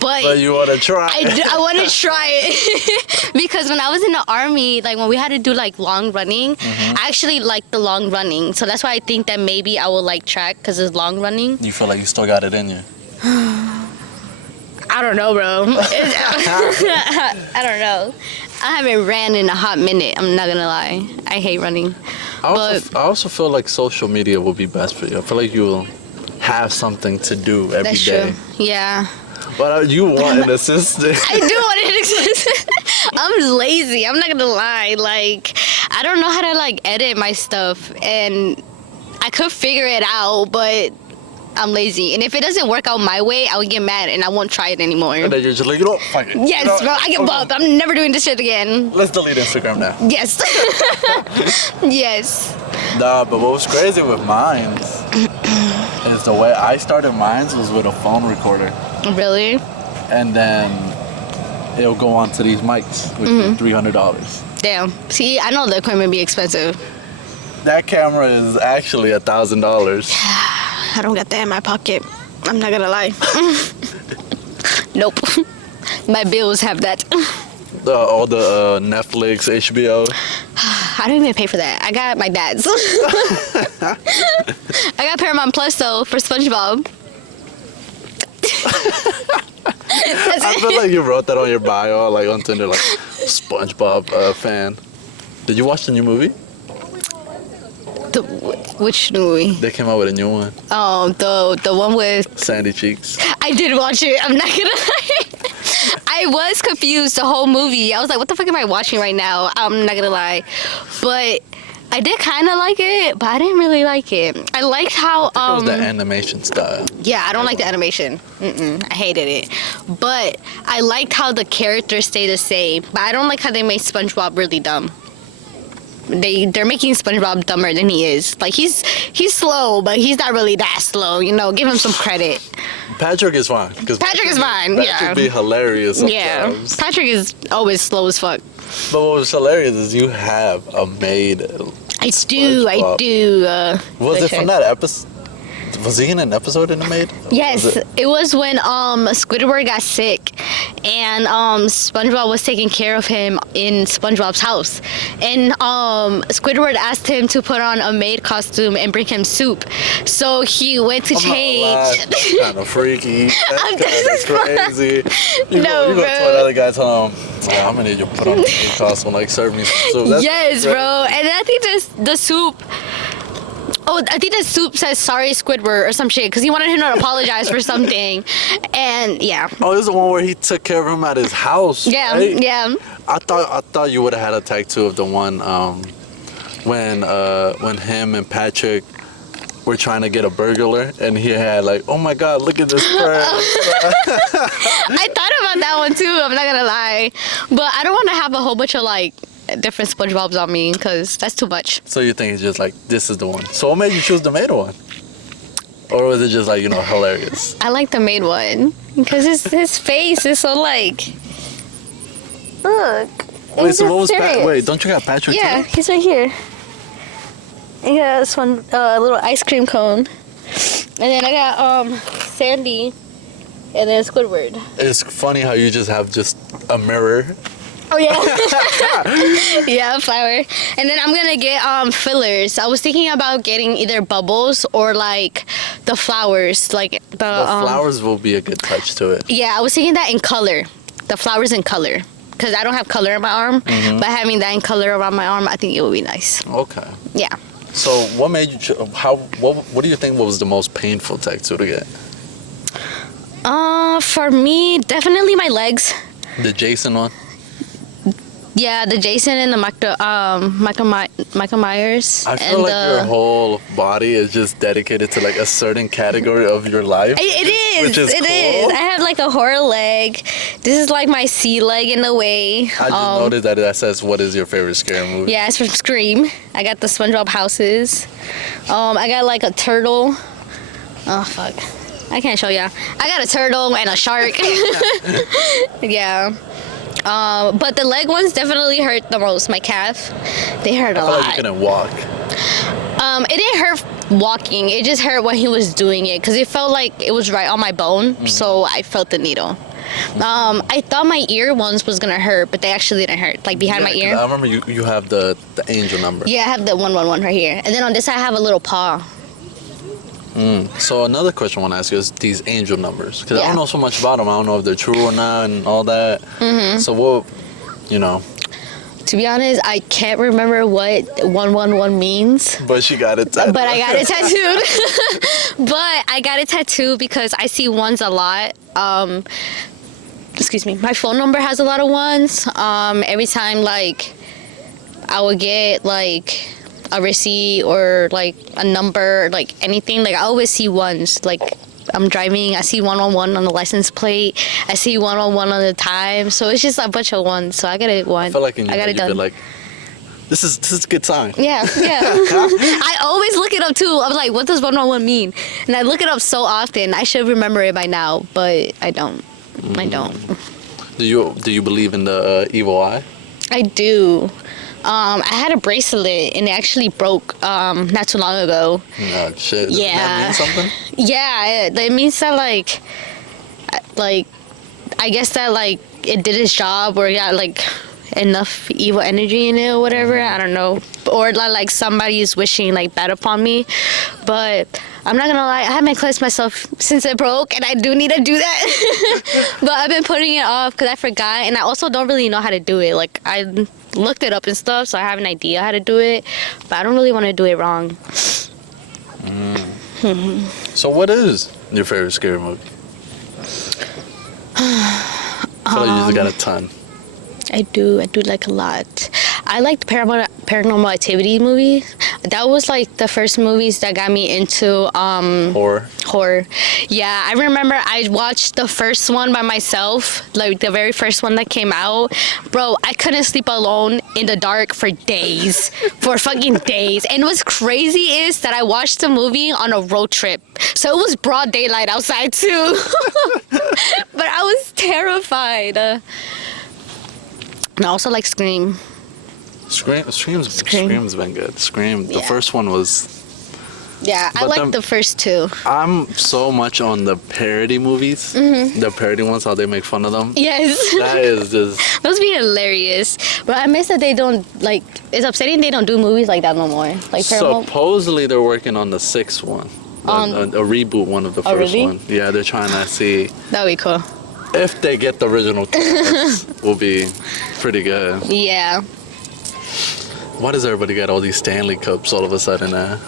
but you want to try. I want to try it because when I was in the army, like when we had to do like long running, I actually liked the long running. So that's why I think that maybe I will like track because it's long running. You feel like you still got it in you? I don't know, bro. I don't know. I haven't ran in a hot minute. I'm not gonna lie. I hate running. I also feel like social media will be best for you. I feel like you will have something to do every That's day. true. Yeah. But you want an assistant. I do want an assistant. I'm lazy. I'm not gonna lie. Like, I don't know how to like edit my stuff, and I could figure it out, but I'm lazy. And if it doesn't work out my way, I would get mad and I won't try it anymore. And then you're just like, you know, fuck it. Yes, bro. I give up. I'm never doing this shit again. Let's delete Instagram now. Yes. Yes. Nah, but what was crazy with mines is the way I started mines was with a phone recorder. Really? And then it'll go on to these mics, which is $300. Damn. See, I know the equipment be expensive. That camera is actually $1,000. I don't got that in my pocket. I'm not gonna lie. Nope. My bills have that. All the Netflix, HBO. I don't even pay for that. I got my dad's. I got Paramount Plus though for SpongeBob. I feel like you wrote that on your bio, like on Tinder, like SpongeBob fan. Did you watch the new movie? Which movie? They came out with a new one. Oh, the one with Sandy Cheeks. I did watch it. I'm not gonna lie. I was confused the whole movie. I was like, what the fuck am I watching right now? I'm not gonna lie. But I did kind of like it, but I didn't really like it. I liked how it was the animation style. Yeah, I don't like the animation. I hated it. But I liked how the characters stay the same. But I don't like how they made SpongeBob really dumb. They're making SpongeBob dumber than he is. Like he's slow, but he's not really that slow. You know, give him some credit. Patrick is fine. Patrick is fine. Patrick be hilarious sometimes. Yeah, Patrick is always slow as fuck. But what was hilarious is you have a maid. I do. Was it from that episode? Was he in an episode in The Maid? Yes, it was when Squidward got sick, and SpongeBob was taking care of him in SpongeBob's house, and Squidward asked him to put on a maid costume and bring him soup, so he went to change. That's kind of freaky. That's kind of crazy. You No, go bro. to another guy, tell him, "Oh, I'm gonna need you to put on a maid costume, like serve me some soup." That's Yes, crazy. bro, and I think the soup. Oh, I think the soup says sorry Squidward or some shit because he wanted him to apologize for something. And yeah. Oh, this is the one where he took care of him at his house. Yeah, right? yeah. I thought you would have had a tag two of the one when him and Patrick were trying to get a burglar and he had like, oh my god, look at this bird. I thought about that one too, I'm not gonna lie. But I don't want to have a whole bunch of like different SpongeBobs on me because that's too much. So you think it's just like, this is the one. So what made you choose the maid one? Or was it just like, hilarious? I like the maid one because his face is so like, look. Wait, so what was wait, don't you got Patrick Yeah, too? he's right here. He got this one little ice cream cone. And then I got Sandy and then Squidward. It's funny how you just have just a mirror. Oh yeah. Yeah, flower. And then I'm gonna get fillers. I was thinking about getting either bubbles or like the flowers, like the flowers will be a good touch to it. Yeah, I was thinking that in color. The flowers in color. Because I don't have color in my arm, but having that in color around my arm, I think it would be nice. Okay. Yeah. So what made you what do you think was the most painful tattoo to get? For me, definitely my legs. The Jason one? Yeah, the Jason and the Michael Myers. I feel and like your whole body is just dedicated to like a certain category of your life. It is. Which is It cool. is. I have like a horror leg. This is like my C leg in a way. I just noticed that says, "What is your favorite scary movie?" Yeah, it's from Scream. I got the SpongeBob houses. I got like a turtle. Oh fuck. I can't show ya. I got a turtle and a shark. Yeah. But the leg ones definitely hurt the most. My calf, they hurt a I feel lot. like you couldn't walk. It didn't hurt walking. It just hurt when he was doing it because it felt like it was right on my bone. So I felt the needle. I thought my ear ones was gonna hurt, but they actually didn't hurt. Like behind my 'Cause ear. I remember you have the angel number. Yeah, I have the 111 right here, and then on this side I have a little paw. So another question I want to ask you is these angel numbers, because I Yeah. don't know so much about them. I don't know if they're true or not and all that. So what, you know? To be honest, I can't remember what 111 means. But she got it. But I got it tattooed. But I got it tattooed because I see ones a lot. Excuse me. My phone number has a lot of ones. Every time like I would get like a receipt or like a number, like anything, like I always see ones. Like I'm driving, I see 111 on the license plate. I see 111 on the time. So it's just a bunch of ones. So I got it one. I feel like in your I got head it you'd be done. like, this is a good sign. Yeah. I always look it up too. I'm like, what does 111 mean? And I look it up so often. I should remember it by now, but I don't. I don't. Do you believe in the evil eye? I do. I had a bracelet and it actually broke not too long ago. Oh shit. Does Yeah. that mean something? Yeah, it means that like I guess that like it did its job or it got like enough evil energy in it or whatever. I don't know. Or like somebody is wishing like bad upon me. But I'm not gonna lie, I haven't cleansed myself since it broke, and I do need to do that. But I've been putting it off because I forgot, and I also don't really know how to do it. Like I looked it up and stuff, so I have an idea how to do it, but I don't really want to do it wrong. So what is your favorite scary movie? I feel like you just got a ton. I do like a lot. I like the paranormal activity movie. That was like the first movies that got me into horror. Yeah, I remember I watched the first one by myself, like the very first one that came out. Bro, I couldn't sleep alone in the dark for days, for fucking days. And what's crazy is that I watched the movie on a road trip, so it was broad daylight outside too. But I was terrified. And I also like Scream. Scream's been good. Scream, the Yeah. first one was. Yeah, I But like the first two. I'm so much on the parody movies. The parody ones, how they make fun of them. Yes. That is just. Those be hilarious. But I miss that they don't, like, it's upsetting they don't do movies like that no more. Like, paranormal. Supposedly they're working on the sixth one. A reboot one of the first really? one. Yeah, they're trying to see That would be cool. if they get the original cast, will be pretty good. Yeah. Why does everybody get all these Stanley Cups all of a sudden? Not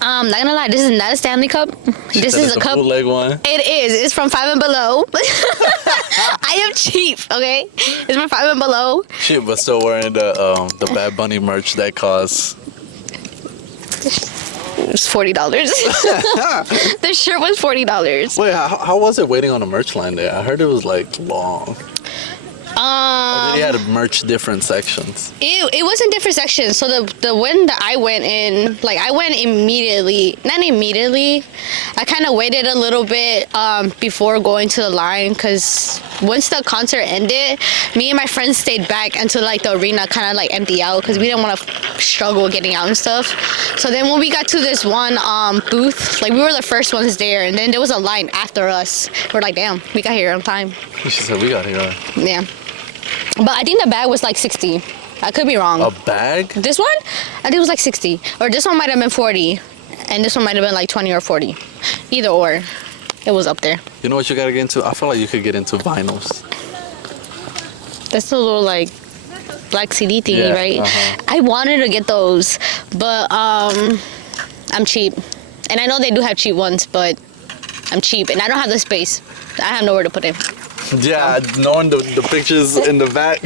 gonna lie, this is not a Stanley Cup. This is a cup. bootleg one. It is. It's from Five and Below. I am cheap, okay? It's from Five and Below. Shit, but still wearing the Bad Bunny merch that costs. It's $40. The shirt was $40. Wait, how was it waiting on a merch line there? I heard it was like long. They had merch different sections. It was in different sections. So the one that I went in, like I went immediately. Not immediately. I kind of waited a little bit before going to the line because once the concert ended, me and my friends stayed back until like the arena kind of like empty out because we didn't want to struggle getting out and stuff. So then when we got to this one booth, like we were the first ones there, and then there was a line after us. We're like, damn, we got here on time. She said we got here. Yeah. But I think the bag was like 60. I could be wrong. A bag? This one? I think it was like 60. Or this one might have been 40. And this one might have been like 20 or 40. Either or. It was up there. You know what you gotta get into? I feel like you could get into vinyls. That's the little like black CD thingy, Yeah, right? uh-huh. I wanted to get those, but I'm cheap. And I know they do have cheap ones, but I'm cheap and I don't have the space. I have nowhere to put it. Yeah, knowing the pictures in the back.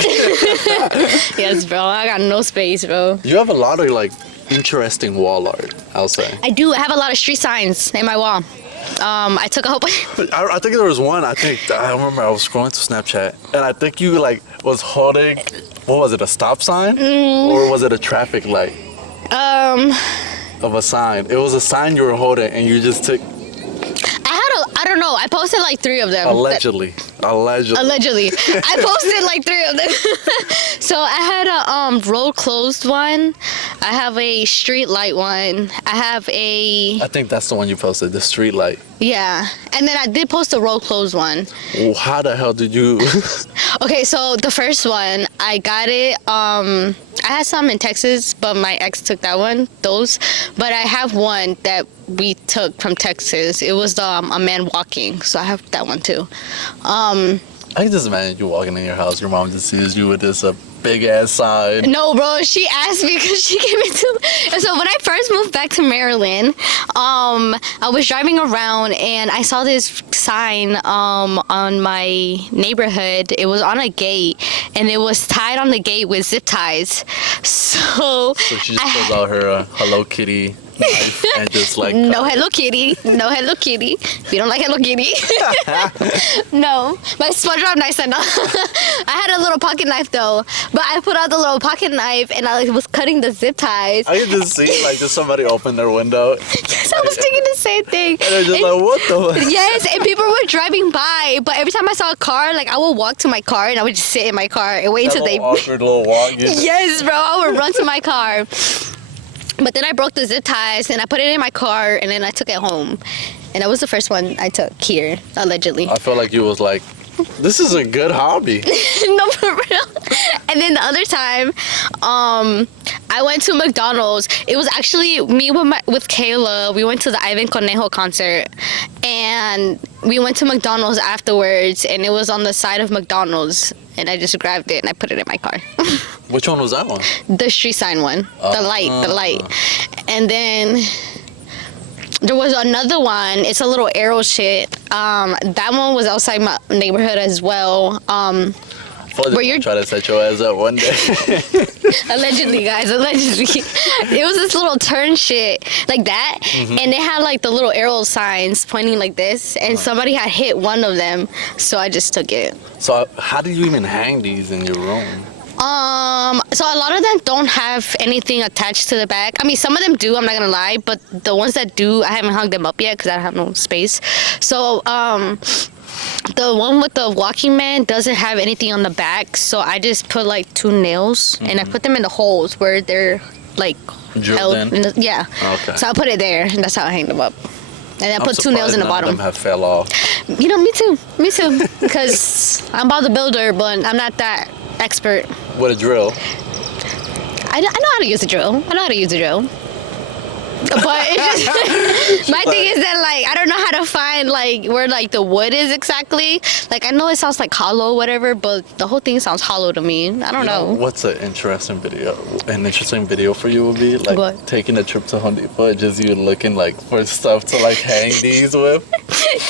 Yes, bro. I got no space, bro. You have a lot of like interesting wall art, I'll say. I do have a lot of street signs in my wall. I took a whole bunch. I think there was one. I remember I was scrolling to Snapchat, and I think you like was holding. What was it? A stop sign, or was it a traffic light of a sign? It was a sign you were holding, and you just took. I don't know. I posted like 3 of them. Allegedly. I posted like 3 of them. So I had a road closed one. I have a street light one. I have a. I think that's the one you posted, the street light. Yeah, and then I did post a road closed one. Well, how the hell did you? Okay, so the first one I got it. I had some in Texas, but my ex took those. But I have one that we took from Texas. It was a man walking, so I have that one too. I can just imagine you walking in your house. Your mom just sees you with this big ass sign. No, bro. She asked me because she gave it to me. So when I first moved back to Maryland, I was driving around and I saw this sign on my neighborhood. It was on a gate and it was tied on the gate with zip ties. So She just pulls out her Hello Kitty knife and just like no Hello Kitty, no Hello Kitty. If you don't like Hello Kitty, no. My SpongeBob knife said no. I had a little pocket knife though, but I put out the little pocket knife and I was cutting the zip ties. I can just see like just somebody open their window. Yes, I was thinking the same thing. And they're just like, what the? Yes, and people were driving by, but every time I saw a car, like I would walk to my car and I would just sit in my car and wait until they. Awkward little walk. Yes, bro, I would run to my car. But then I broke the zip ties and I put it in my car and then I took it home. And that was the first one I took here, allegedly. I felt like you was like, this is a good hobby. No, for real. And then the other time, I went to McDonald's. It was actually me with Kayla. We went to the Ivan Conejo concert. And we went to McDonald's afterwards. And it was on the side of McDonald's. And I just grabbed it and I put it in my car. Which one was that one? The street sign one. The light. And then there was another one. It's a little arrow shit. That one was outside my neighborhood as well. Where you're trying to set your ass up one day. Allegedly, guys. Allegedly. It was this little turn shit like that. Mm-hmm. And they had like the little arrow signs pointing like this. And somebody had hit one of them. So I just took it. So how do you even hang these in your room? So a lot of them don't have anything attached to the back. I mean, some of them do, I'm not gonna lie, but the ones that do, I haven't hung them up yet because I have no space. So, the one with the walking man doesn't have anything on the back, so I just put like 2 nails and I put them in the holes where they're like drilled in. Yeah. Okay. So I put it there, and that's how I hang them up. And I put 2 nails in the bottom. None of them have fell off. You know, me too. Because I'm about the builder, but I'm not that expert. With a drill. I know how to use a drill. But it's just my thing is that like I don't know how to find like where like the wood is exactly. Like I know it sounds like hollow, whatever, but the whole thing sounds hollow to me. I don't know. What's an interesting video? An interesting video for you would be like what? Taking a trip to Home Depot, just you looking like for stuff to like hang these with.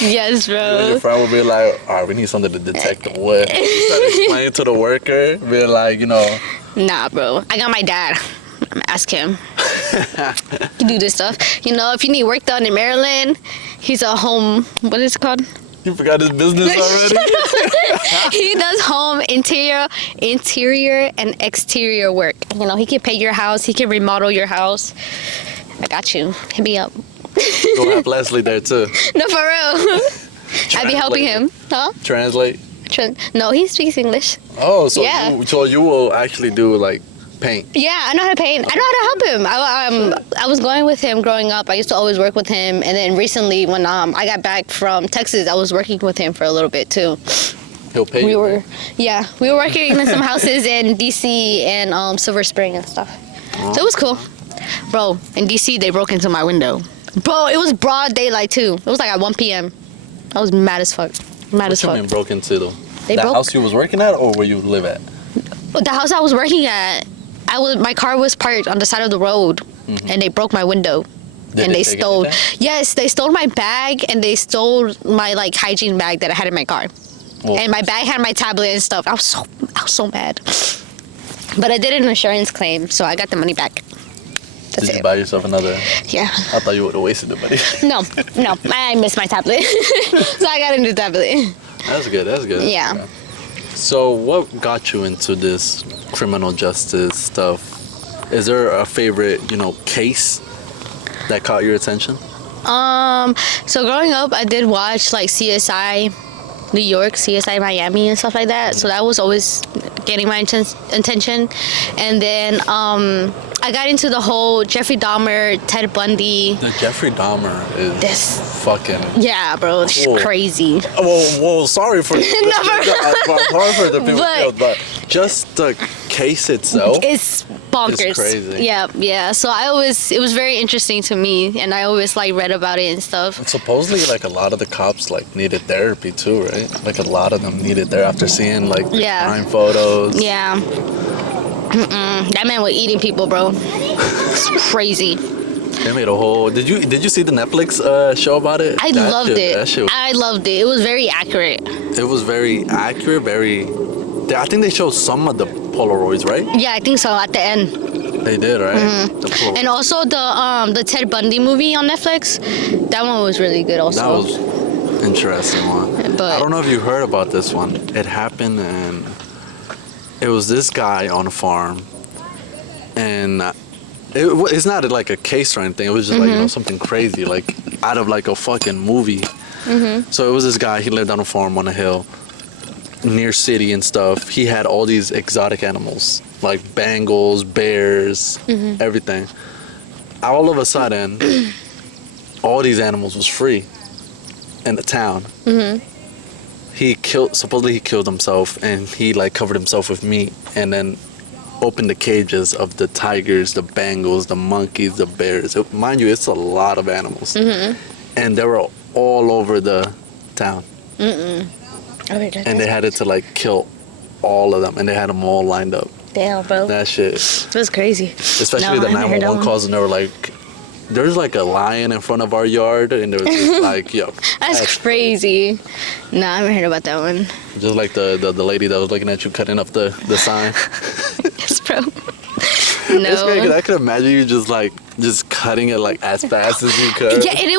Yes, bro. And your friend would be like, all right, we need something to detect the wood. Start explaining to the worker, be like, you know. Nah, bro. I got my dad. I'm gonna ask him. He do this stuff. You know, if you need work done in Maryland, he's a home. What is it called? You forgot his business already? He does home interior, and exterior work. You know, he can paint your house. He can remodel your house. I got you. Hit me up. Go have Leslie there too. No, for real. I'd be helping him. Huh? Translate. No, he speaks English. Oh, so yeah. you will actually do like paint. Yeah, I know how to paint. I know how to help him. I was going with him growing up. I used to always work with him, and then recently when I got back from Texas, I was working with him for a little bit too. He'll pay we you. were working in some houses in DC and Silver Spring and stuff. So it was cool. Bro, in DC they broke into my window. Bro, it was broad daylight too. It was like at 1 p.m. I was mad as fuck. Mad as fuck. What you mean broke into though? The house you was working at or where you live at? The house I was working at. My car was parked on the side of the road, and they broke my window. And they stole. Yes, they stole my bag and they stole my like hygiene bag that I had in my car. Well, and my bag had my tablet and stuff. I was so mad. But I did an insurance claim, so I got the money back. That's did you it. buy yourself another? Yeah. I thought you would have wasted the money. No, I missed my tablet, so I got a new tablet. That's good. That's good. Yeah. Okay. So, what got you into this criminal justice stuff? Is there a favorite, case that caught your attention? So growing up, I did watch like CSI New York, CSI Miami, and stuff like that. So that was always getting my attention. And then I got into the whole Jeffrey Dahmer, Ted Bundy. The Jeffrey Dahmer is This. fucking. Yeah, bro, it's Whoa. crazy. Well, sorry for sorry for the people But- killed, but just the case itself. It's bonkers. It's crazy. Yeah. So it was very interesting to me, and I always like read about it and stuff. And supposedly, like a lot of the cops like needed therapy too, right? Like a lot of them needed there after seeing like the Yeah. crime photos. Yeah. That man was eating people, bro. It's crazy. They made a whole. Did you see the Netflix show about it? I That loved shit- it. That shit. I loved it. It was very accurate. It was very accurate. I think they showed some of the Polaroids, right? Yeah, I think so. At the end, They did, right? The Polaroid. and also the Ted Bundy movie on Netflix. That one was really good. Also, That was interesting one. But- I don't know if you heard about this one. It happened, and it was this guy on a farm, and it's not like a case or anything. It was just like something crazy, like out of like a fucking movie. So it was this guy. He lived on a farm on a hill near city and stuff. He had all these exotic animals like Bengals, bears, everything. All of a sudden, all these animals was free in the town. Supposedly he killed himself, and he like covered himself with meat, and then opened the cages of the tigers, the Bengals, the monkeys, the bears. Mind you, it's a lot of animals, and they were all over the town. And they had to like kill all of them, and they had them all lined up. damn, bro, That shit, it was crazy. especially No, the I haven't heard that 911 one. calls, and they were like, "There's like a lion in front of our yard," and there was just like, "Yo, That's crazy. No, I haven't heard about that one. just like the lady that was looking at you cutting up the sign." Yes, bro. It's crazy 'cause No. I could imagine you just cutting it like as fast as you could. Yeah, and it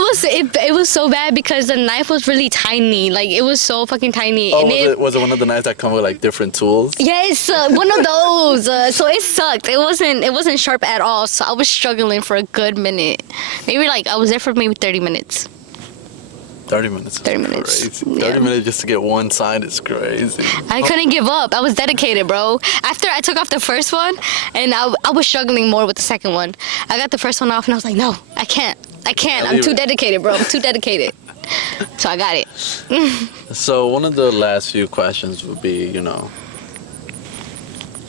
was so bad because the knife was really tiny. Like it was so fucking tiny. Oh, and was it one of the knives that come with like different tools? Yes, one of those. So it sucked. It wasn't sharp at all. So I was struggling for a good minute. Maybe like I was there for maybe 30 minutes. 30 minutes. 30 minutes. Crazy. Yeah. 30 minutes just to get one sign is crazy. I couldn't give up. I was dedicated, bro. After I took off the first one, and I was struggling more with the second one. I got the first one off, and I was like, no, I can't. I'm leave too it. dedicated, bro. I'm too dedicated. So I got it. So one of the last few questions would be,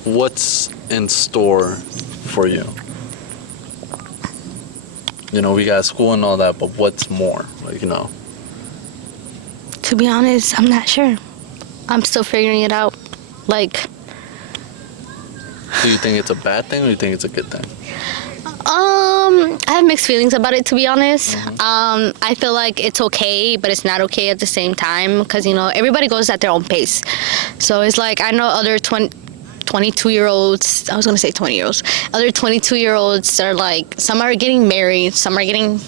what's in store for you? We got school and all that, but what's more? To be honest, I'm not sure. I'm still figuring it out. Like, Do you think it's a bad thing or do you think it's a good thing? I have mixed feelings about it, to be honest. I feel like it's okay, but it's not okay at the same time because, everybody goes at their own pace. So it's like I know other 22-year-olds, I was going to say 20-year-olds, other 22-year-olds are like, some are getting married, some are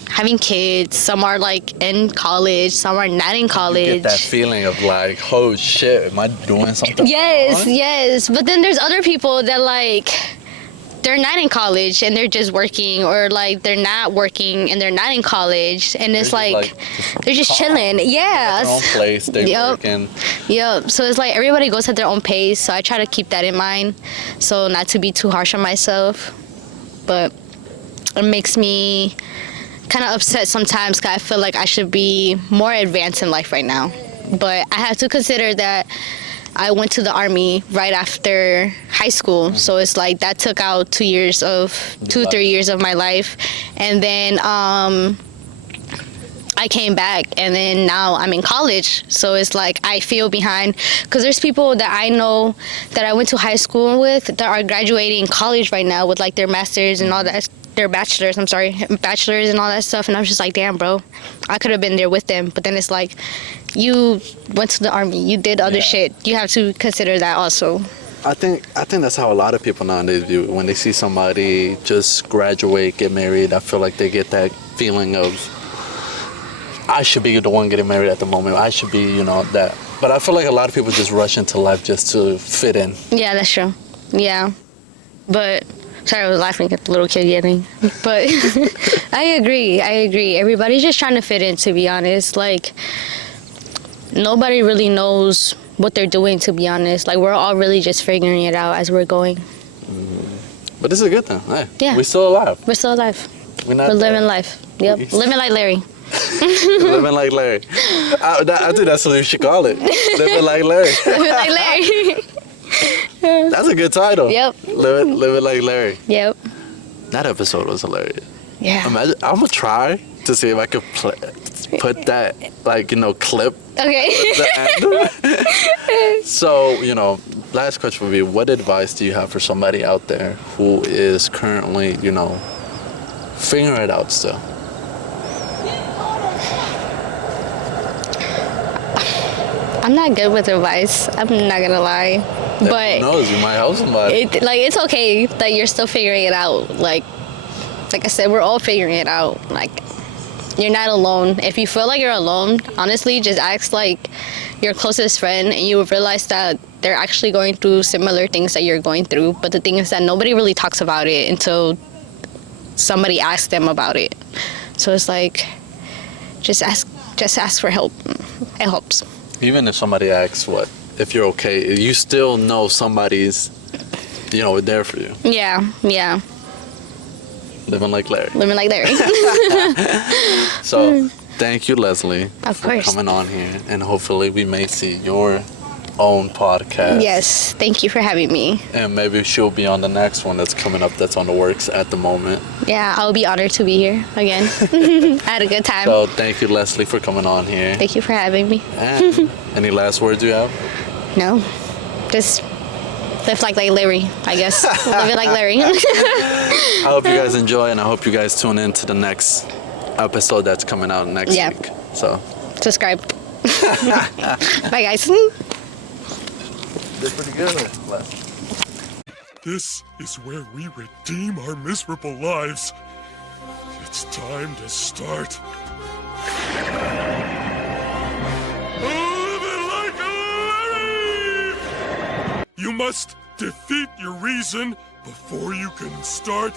having kids, some are like in college, some are not in college. Get that feeling of like, oh shit, am I doing something wrong? Yes. But then there's other people that like, they're not in college and they're just working, or like they're not working and they're not in college, and it's They're just, they're just chilling. Yeah. Their own place, they're working. Yep. So it's like everybody goes at their own pace. So I try to keep that in mind, so not to be too harsh on myself. But it makes me kind of upset sometimes because I feel like I should be more advanced in life right now. But I have to consider that I went to the Army right after high school. So it's like that took out 3 years of my life. And then I came back, and then now I'm in college. So it's like I feel behind because there's people that I know that I went to high school with that are graduating college right now with like their masters and all that, their bachelors and all that stuff. And I was just like, damn, bro, I could have been there with them. But then it's like you went to the army, you did other Yeah. shit. You have to consider that also. I think that's how a lot of people nowadays view it. When they see somebody just graduate, get married, I feel like they get that feeling of I should be the one getting married at the moment. I should be, that. But I feel like a lot of people just rush into life just to fit in. Yeah, that's true. Yeah. But sorry, I was laughing at the little kid yelling. But I agree. Everybody's just trying to fit in, to be honest. Like, nobody really knows what they're doing, to be honest. Like, we're all really just figuring it out as we're going. But this is a good thing. Hey, Yeah. we're still alive. We're still alive. We're not We're living dead. life. Yep. We- Living like Larry. Living like Larry. I think that's what you should call it. Living like Larry. Living like Larry. That's a good title. Yep. Living like Larry. Yep. That episode was hilarious. Yeah. Imagine, I'm gonna try to see if I could put that, clip Okay. the end. So, last question would be, what advice do you have for somebody out there who is currently, figuring it out still? I'm not good with advice. I'm not gonna lie. But Who knows? You might help somebody. it's okay that you're still figuring it out. Like I said, we're all figuring it out. Like, you're not alone. If you feel like you're alone, honestly, just ask like your closest friend, and you will realize that they're actually going through similar things that you're going through. But the thing is that nobody really talks about it until somebody asks them about it. So it's like, just ask for help. It helps. Even if somebody asks if you're okay, you still know somebody's, there for you. Yeah. Living like Larry. Living like Larry. So, thank you, Leslie, Of for course. coming on here. And hopefully we may see your own podcast. Yes. Thank you for having me. And maybe she'll be on the next one that's coming up that's on the works at the moment. Yeah, I'll be honored to be here again. I had a good time. So, thank you, Leslie, for coming on here. Thank you for having me. And any last words you have? No, just live like Larry, I guess. Live it like Larry. I hope you guys enjoy, and I hope you guys tune in to the next episode that's coming out next Yeah. week. So, Subscribe. Bye, guys. did pretty good. This is where we redeem our miserable lives. It's time to start. Living like a Larry! You must defeat your reason before you can start